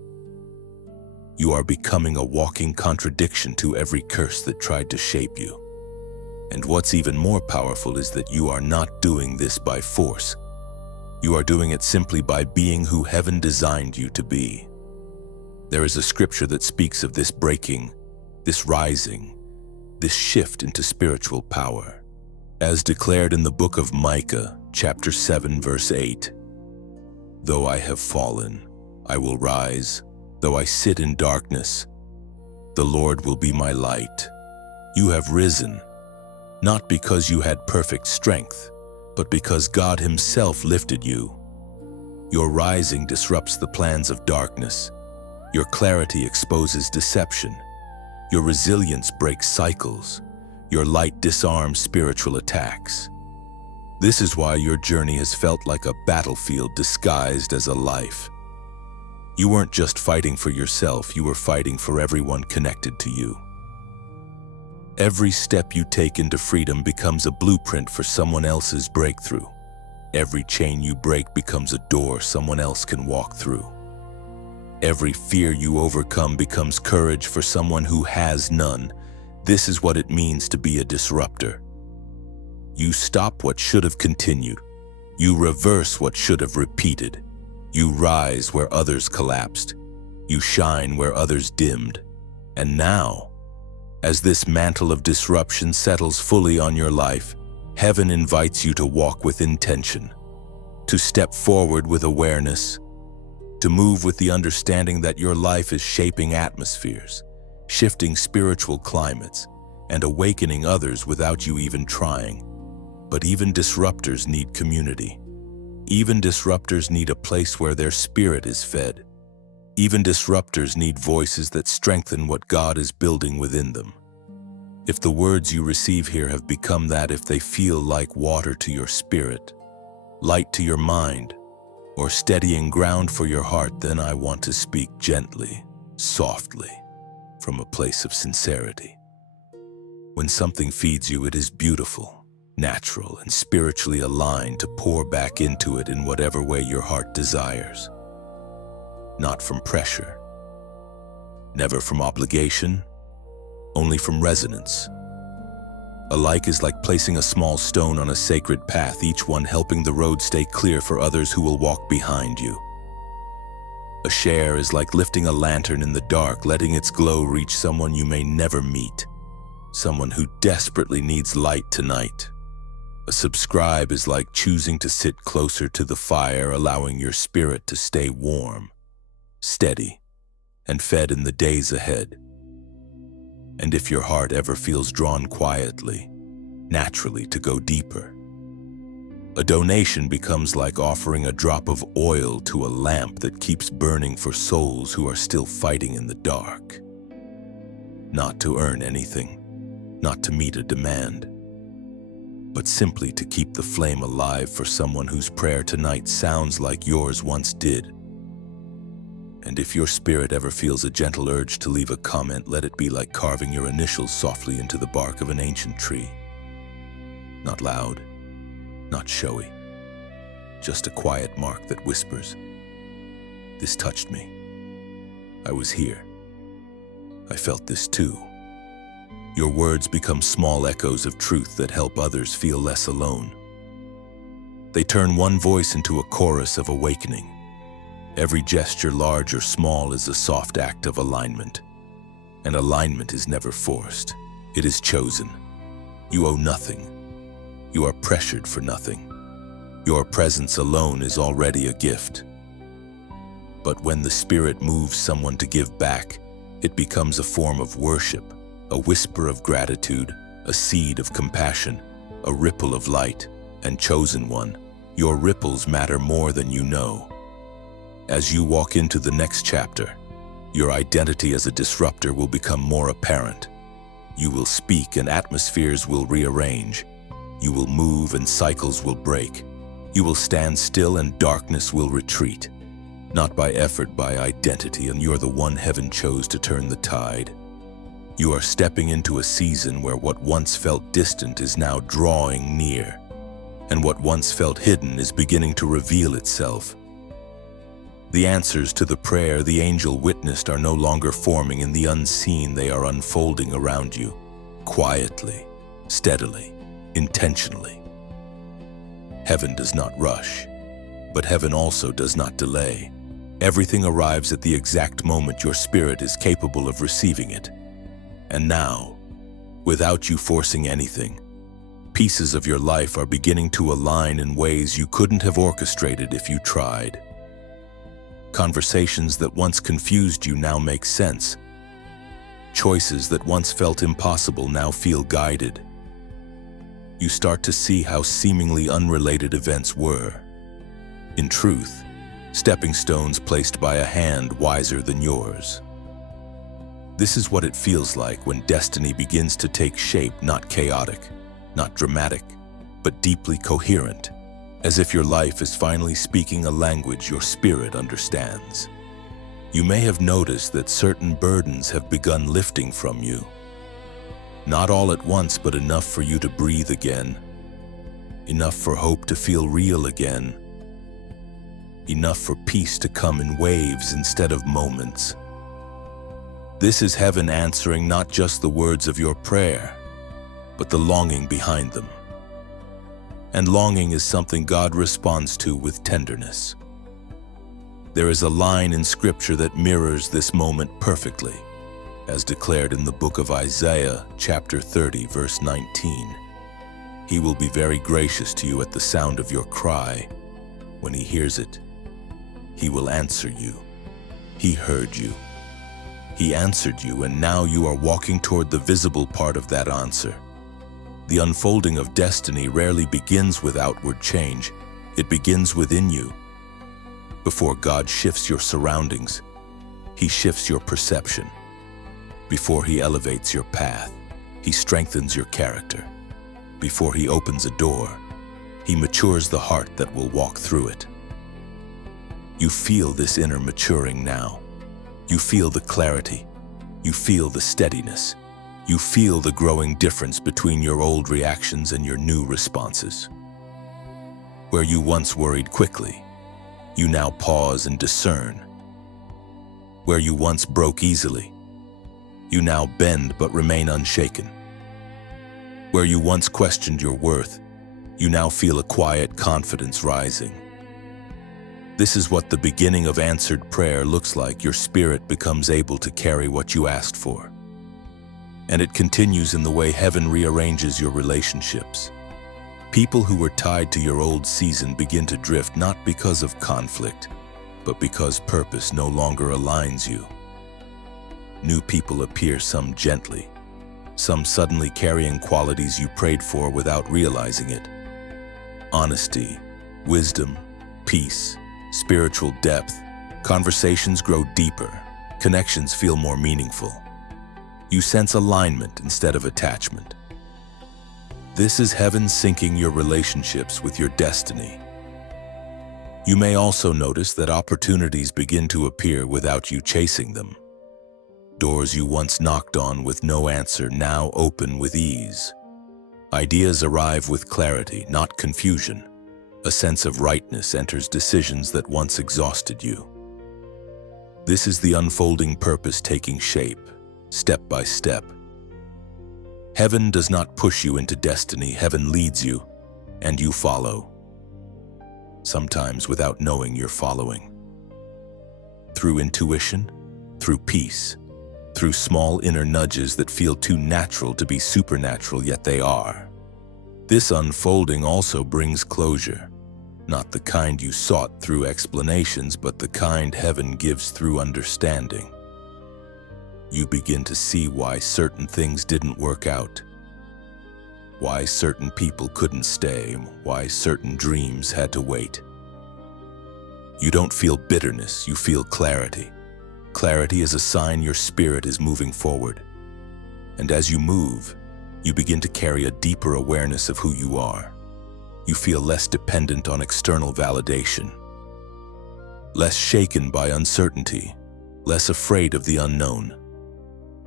You are becoming a walking contradiction to every curse that tried to shape you. And what's even more powerful is that you are not doing this by force. You are doing it simply by being who heaven designed you to be. There is a scripture that speaks of this breaking, this rising, this shift into spiritual power. As declared in the book of Micah, chapter 7, verse 8, "Though I have fallen, I will rise. Though I sit in darkness, the Lord will be my light." You have risen, not because you had perfect strength, but because God Himself lifted you. Your rising disrupts the plans of darkness. Your clarity exposes deception. Your resilience breaks cycles. Your light disarms spiritual attacks. This is why your journey has felt like a battlefield disguised as a life. You weren't just fighting for yourself, you were fighting for everyone connected to you. Every step you take into freedom becomes a blueprint for someone else's breakthrough. Every chain you break becomes a door someone else can walk through. Every fear you overcome becomes courage for someone who has none. This is what it means to be a disruptor. You stop what should have continued. You reverse what should have repeated. You rise where others collapsed. You shine where others dimmed. And now, as this mantle of disruption settles fully on your life, heaven invites you to walk with intention, to step forward with awareness, to move with the understanding that your life is shaping atmospheres, shifting spiritual climates, and awakening others without you even trying. But even disruptors need community. Even disruptors need a place where their spirit is fed. Even disruptors need voices that strengthen what God is building within them. If the words you receive here have become that, if they feel like water to your spirit, light to your mind, or steadying ground for your heart, then I want to speak gently, softly, from a place of sincerity. When something feeds you, it is beautiful, natural, and spiritually aligned to pour back into it in whatever way your heart desires. Not from pressure, never from obligation, only from resonance. A like is like placing a small stone on a sacred path, each one helping the road stay clear for others who will walk behind you. A share is like lifting a lantern in the dark, letting its glow reach someone you may never meet, someone who desperately needs light tonight. A subscribe is like choosing to sit closer to the fire, allowing your spirit to stay warm, steady, and fed in the days ahead. And if your heart ever feels drawn quietly, naturally to go deeper, a donation becomes like offering a drop of oil to a lamp that keeps burning for souls who are still fighting in the dark. Not to earn anything, not to meet a demand, but simply to keep the flame alive for someone whose prayer tonight sounds like yours once did. And if your spirit ever feels a gentle urge to leave a comment, let it be like carving your initials softly into the bark of an ancient tree. Not loud, not showy, just a quiet mark that whispers, "This touched me. I was here. I felt this too." Your words become small echoes of truth that help others feel less alone. They turn one voice into a chorus of awakening. Every gesture, large or small, is a soft act of alignment. And alignment is never forced. It is chosen. You owe nothing. You are pressured for nothing. Your presence alone is already a gift. But when the Spirit moves someone to give back, it becomes a form of worship, a whisper of gratitude, a seed of compassion, a ripple of light. And chosen one, your ripples matter more than you know. As you walk into the next chapter, your identity as a disruptor will become more apparent. You will speak and atmospheres will rearrange. You will move and cycles will break. You will stand still and darkness will retreat. Not by effort, by identity, and you're the one heaven chose to turn the tide. You are stepping into a season where what once felt distant is now drawing near, and what once felt hidden is beginning to reveal itself. The answers to the prayer the angel witnessed are no longer forming in the unseen, they are unfolding around you, quietly, steadily, intentionally. Heaven does not rush, but heaven also does not delay. Everything arrives at the exact moment your spirit is capable of receiving it. And now, without you forcing anything, pieces of your life are beginning to align in ways you couldn't have orchestrated if you tried. Conversations that once confused you now make sense. Choices that once felt impossible now feel guided. You start to see how seemingly unrelated events were, in truth, stepping stones placed by a hand wiser than yours. This is what it feels like when destiny begins to take shape, not chaotic, not dramatic, but deeply coherent. As if your life is finally speaking a language your spirit understands. You may have noticed that certain burdens have begun lifting from you. Not all at once, but enough for you to breathe again. Enough for hope to feel real again. Enough for peace to come in waves instead of moments. This is heaven answering not just the words of your prayer, but the longing behind them. And longing is something God responds to with tenderness. There is a line in Scripture that mirrors this moment perfectly, as declared in the book of Isaiah, chapter 30, verse 19. He will be very gracious to you at the sound of your cry. When he hears it, he will answer you. He heard you. He answered you, and now you are walking toward the visible part of that answer. The unfolding of destiny rarely begins with outward change. It begins within you. Before God shifts your surroundings, he shifts your perception. Before he elevates your path, he strengthens your character. Before he opens a door, he matures the heart that will walk through it. You feel this inner maturing now. You feel the clarity. You feel the steadiness. You feel the growing difference between your old reactions and your new responses. Where you once worried quickly, you now pause and discern. Where you once broke easily, you now bend but remain unshaken. Where you once questioned your worth, you now feel a quiet confidence rising. This is what the beginning of answered prayer looks like. Your spirit becomes able to carry what you asked for. And it continues in the way heaven rearranges your relationships. People who were tied to your old season begin to drift not because of conflict, but because purpose no longer aligns you. New people appear, some gently, some suddenly carrying qualities you prayed for without realizing it. Honesty, wisdom, peace, spiritual depth. Conversations grow deeper. Connections feel more meaningful. You sense alignment instead of attachment. This is heaven syncing your relationships with your destiny. You may also notice that opportunities begin to appear without you chasing them. Doors you once knocked on with no answer now open with ease. Ideas arrive with clarity, not confusion. A sense of rightness enters decisions that once exhausted you. This is the unfolding purpose taking shape, step by step. Heaven does not push you into destiny. Heaven leads you, and you follow. Sometimes without knowing you're following. Through intuition, through peace, through small inner nudges that feel too natural to be supernatural, yet they are. This unfolding also brings closure, not the kind you sought through explanations, but the kind heaven gives through understanding. You begin to see why certain things didn't work out, why certain people couldn't stay, why certain dreams had to wait. You don't feel bitterness, you feel clarity. Clarity is a sign your spirit is moving forward. And as you move, you begin to carry a deeper awareness of who you are. You feel less dependent on external validation, less shaken by uncertainty, less afraid of the unknown.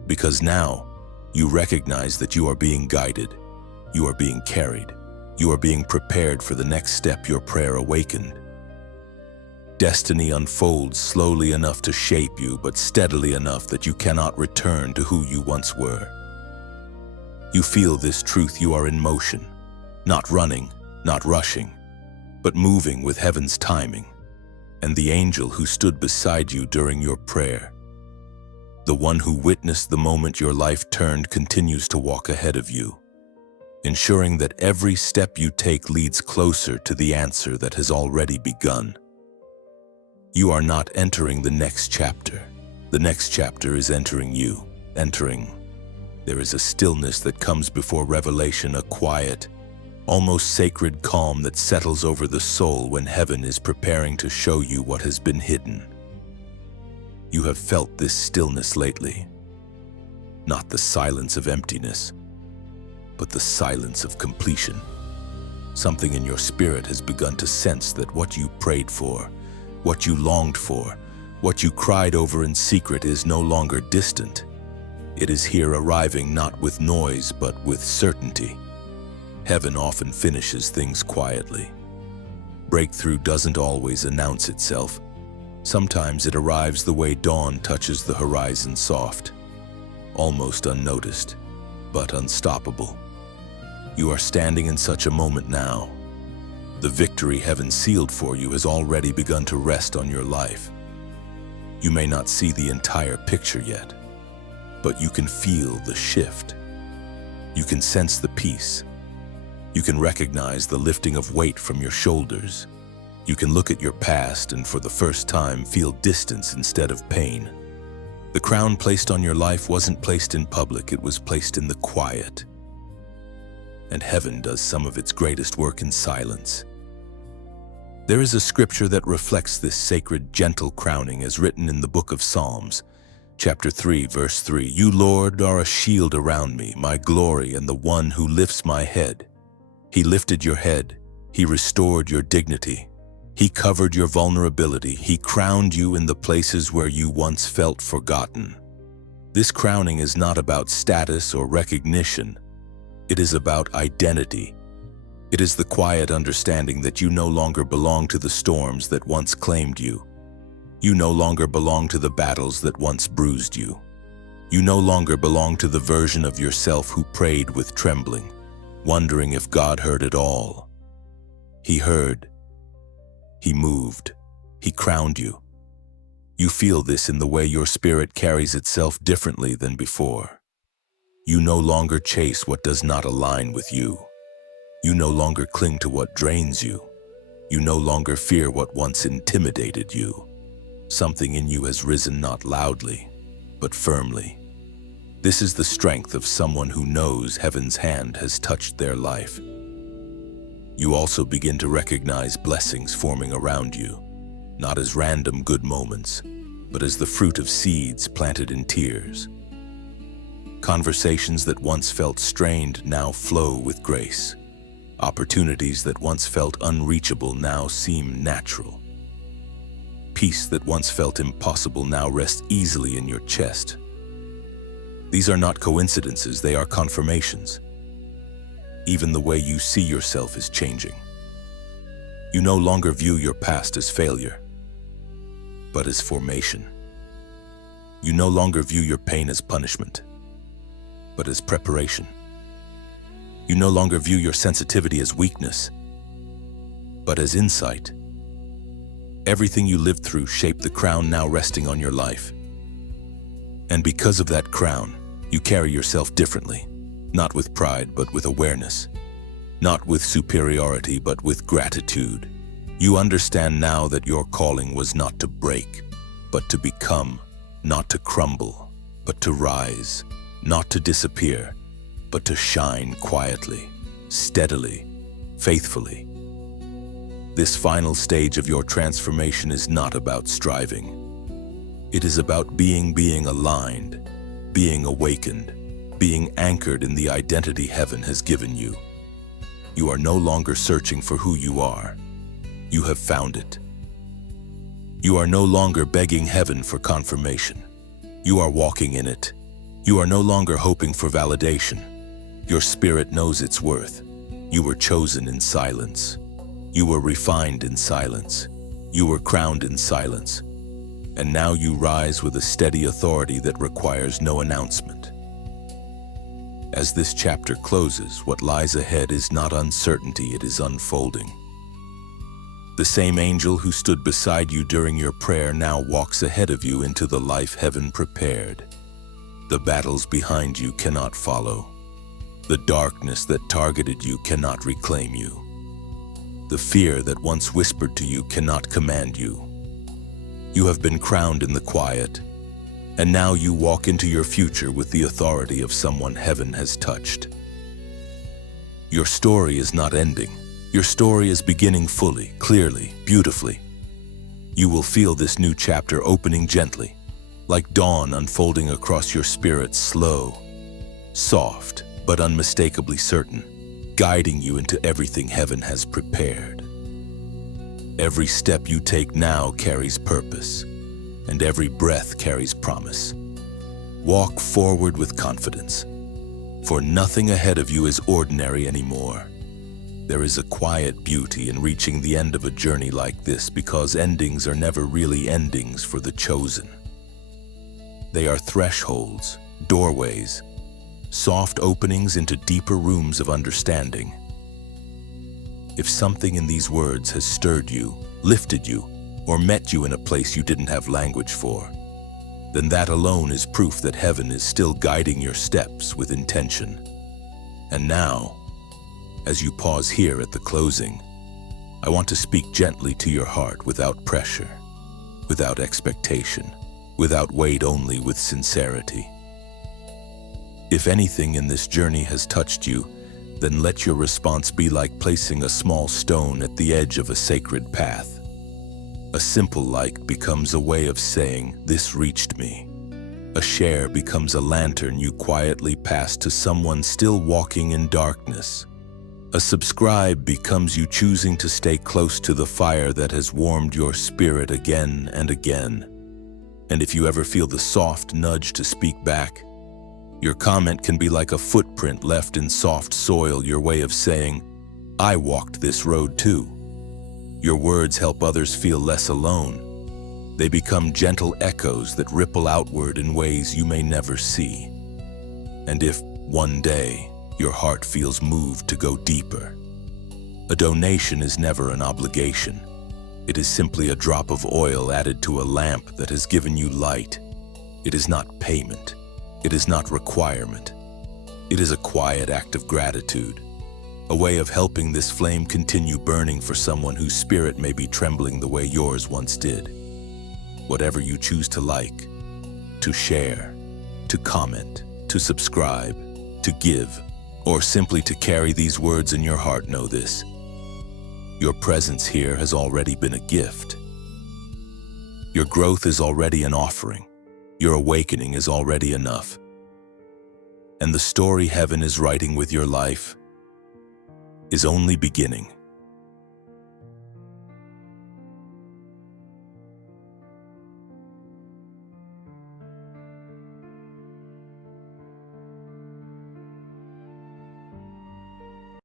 Because now, you recognize that you are being guided, you are being carried, you are being prepared for the next step your prayer awakened. Destiny unfolds slowly enough to shape you, but steadily enough that you cannot return to who you once were. You feel this truth: you are in motion, not running, not rushing, but moving with heaven's timing. And the angel who stood beside you during your prayer, the one who witnessed the moment your life turned, continues to walk ahead of you, ensuring that every step you take leads closer to the answer that has already begun. You are not entering the next chapter. The next chapter is entering you. There is a stillness that comes before revelation, a quiet, almost sacred calm that settles over the soul when heaven is preparing to show you what has been hidden. You have felt this stillness lately. Not the silence of emptiness, but the silence of completion. Something in your spirit has begun to sense that what you prayed for, what you longed for, what you cried over in secret is no longer distant. It is here, arriving not with noise, but with certainty. Heaven often finishes things quietly. Breakthrough doesn't always announce itself. Sometimes it arrives the way dawn touches the horizon, soft, almost unnoticed, but unstoppable. You are standing in such a moment now. The victory heaven sealed for you has already begun to rest on your life. You may not see the entire picture yet, but you can feel the shift. You can sense the peace. You can recognize the lifting of weight from your shoulders. You can look at your past and for the first time feel distance instead of pain. The crown placed on your life wasn't placed in public, it was placed in the quiet. And heaven does some of its greatest work in silence. There is a scripture that reflects this sacred, gentle crowning as written in the book of Psalms, chapter 3, verse 3. You, Lord, are a shield around me, my glory, and the one who lifts my head. He lifted your head. He restored your dignity. He covered your vulnerability. He crowned you in the places where you once felt forgotten. This crowning is not about status or recognition. It is about identity. It is the quiet understanding that you no longer belong to the storms that once claimed you. You no longer belong to the battles that once bruised you. You no longer belong to the version of yourself who prayed with trembling, wondering if God heard it all. He heard. He moved. He crowned you. You feel this in the way your spirit carries itself differently than before. You no longer chase what does not align with you. You no longer cling to what drains you. You no longer fear what once intimidated you. Something in you has risen not loudly, but firmly. This is the strength of someone who knows heaven's hand has touched their life. You also begin to recognize blessings forming around you, not as random good moments, but as the fruit of seeds planted in tears. Conversations that once felt strained now flow with grace. Opportunities that once felt unreachable now seem natural. Peace that once felt impossible now rests easily in your chest. These are not coincidences, they are confirmations. Even the way you see yourself is changing. You no longer view your past as failure, but as formation. You no longer view your pain as punishment, but as preparation. You no longer view your sensitivity as weakness, but as insight. Everything you lived through shaped the crown now resting on your life. And because of that crown, you carry yourself differently, not with pride, but with awareness. Not with superiority, but with gratitude. You understand now that your calling was not to break, but to become, not to crumble, but to rise, not to disappear, but to shine quietly, steadily, faithfully. This final stage of your transformation is not about striving. It is about being aligned, being awakened, being anchored in the identity heaven has given you. You are no longer searching for who you are. You have found it. You are no longer begging heaven for confirmation. You are walking in it. You are no longer hoping for validation. Your spirit knows its worth. You were chosen in silence. You were refined in silence. You were crowned in silence. And now you rise with a steady authority that requires no announcement. As this chapter closes, what lies ahead is not uncertainty, it is unfolding. The same angel who stood beside you during your prayer now walks ahead of you into the life heaven prepared. The battles behind you cannot follow. The darkness that targeted you cannot reclaim you. The fear that once whispered to you cannot command you. You have been crowned in the quiet, and now you walk into your future with the authority of someone heaven has touched. Your story is not ending. Your story is beginning fully, clearly, beautifully. You will feel this new chapter opening gently, like dawn unfolding across your spirit, slow, soft, but unmistakably certain, guiding you into everything heaven has prepared. Every step you take now carries purpose, and every breath carries promise. Walk forward with confidence, for nothing ahead of you is ordinary anymore. There is a quiet beauty in reaching the end of a journey like this, because endings are never really endings for the chosen. They are thresholds, doorways, soft openings into deeper rooms of understanding. If something in these words has stirred you, lifted you, or met you in a place you didn't have language for, then that alone is proof that heaven is still guiding your steps with intention. And now, as you pause here at the closing, I want to speak gently to your heart, without pressure, without expectation, without weight, only with sincerity. If anything in this journey has touched you, then let your response be like placing a small stone at the edge of a sacred path. A simple like becomes a way of saying, "This reached me." A share becomes a lantern you quietly pass to someone still walking in darkness. A subscribe becomes you choosing to stay close to the fire that has warmed your spirit again and again. And if you ever feel the soft nudge to speak back, your comment can be like a footprint left in soft soil, your way of saying, "I walked this road too." Your words help others feel less alone. They become gentle echoes that ripple outward in ways you may never see. And if, one day, your heart feels moved to go deeper, a donation is never an obligation. It is simply a drop of oil added to a lamp that has given you light. It is not payment. It is not requirement. It is a quiet act of gratitude, a way of helping this flame continue burning for someone whose spirit may be trembling the way yours once did. Whatever you choose to like, to share, to comment, to subscribe, to give, or simply to carry these words in your heart, know this: your presence here has already been a gift. Your growth is already an offering. Your awakening is already enough. And the story heaven is writing with your life is only beginning.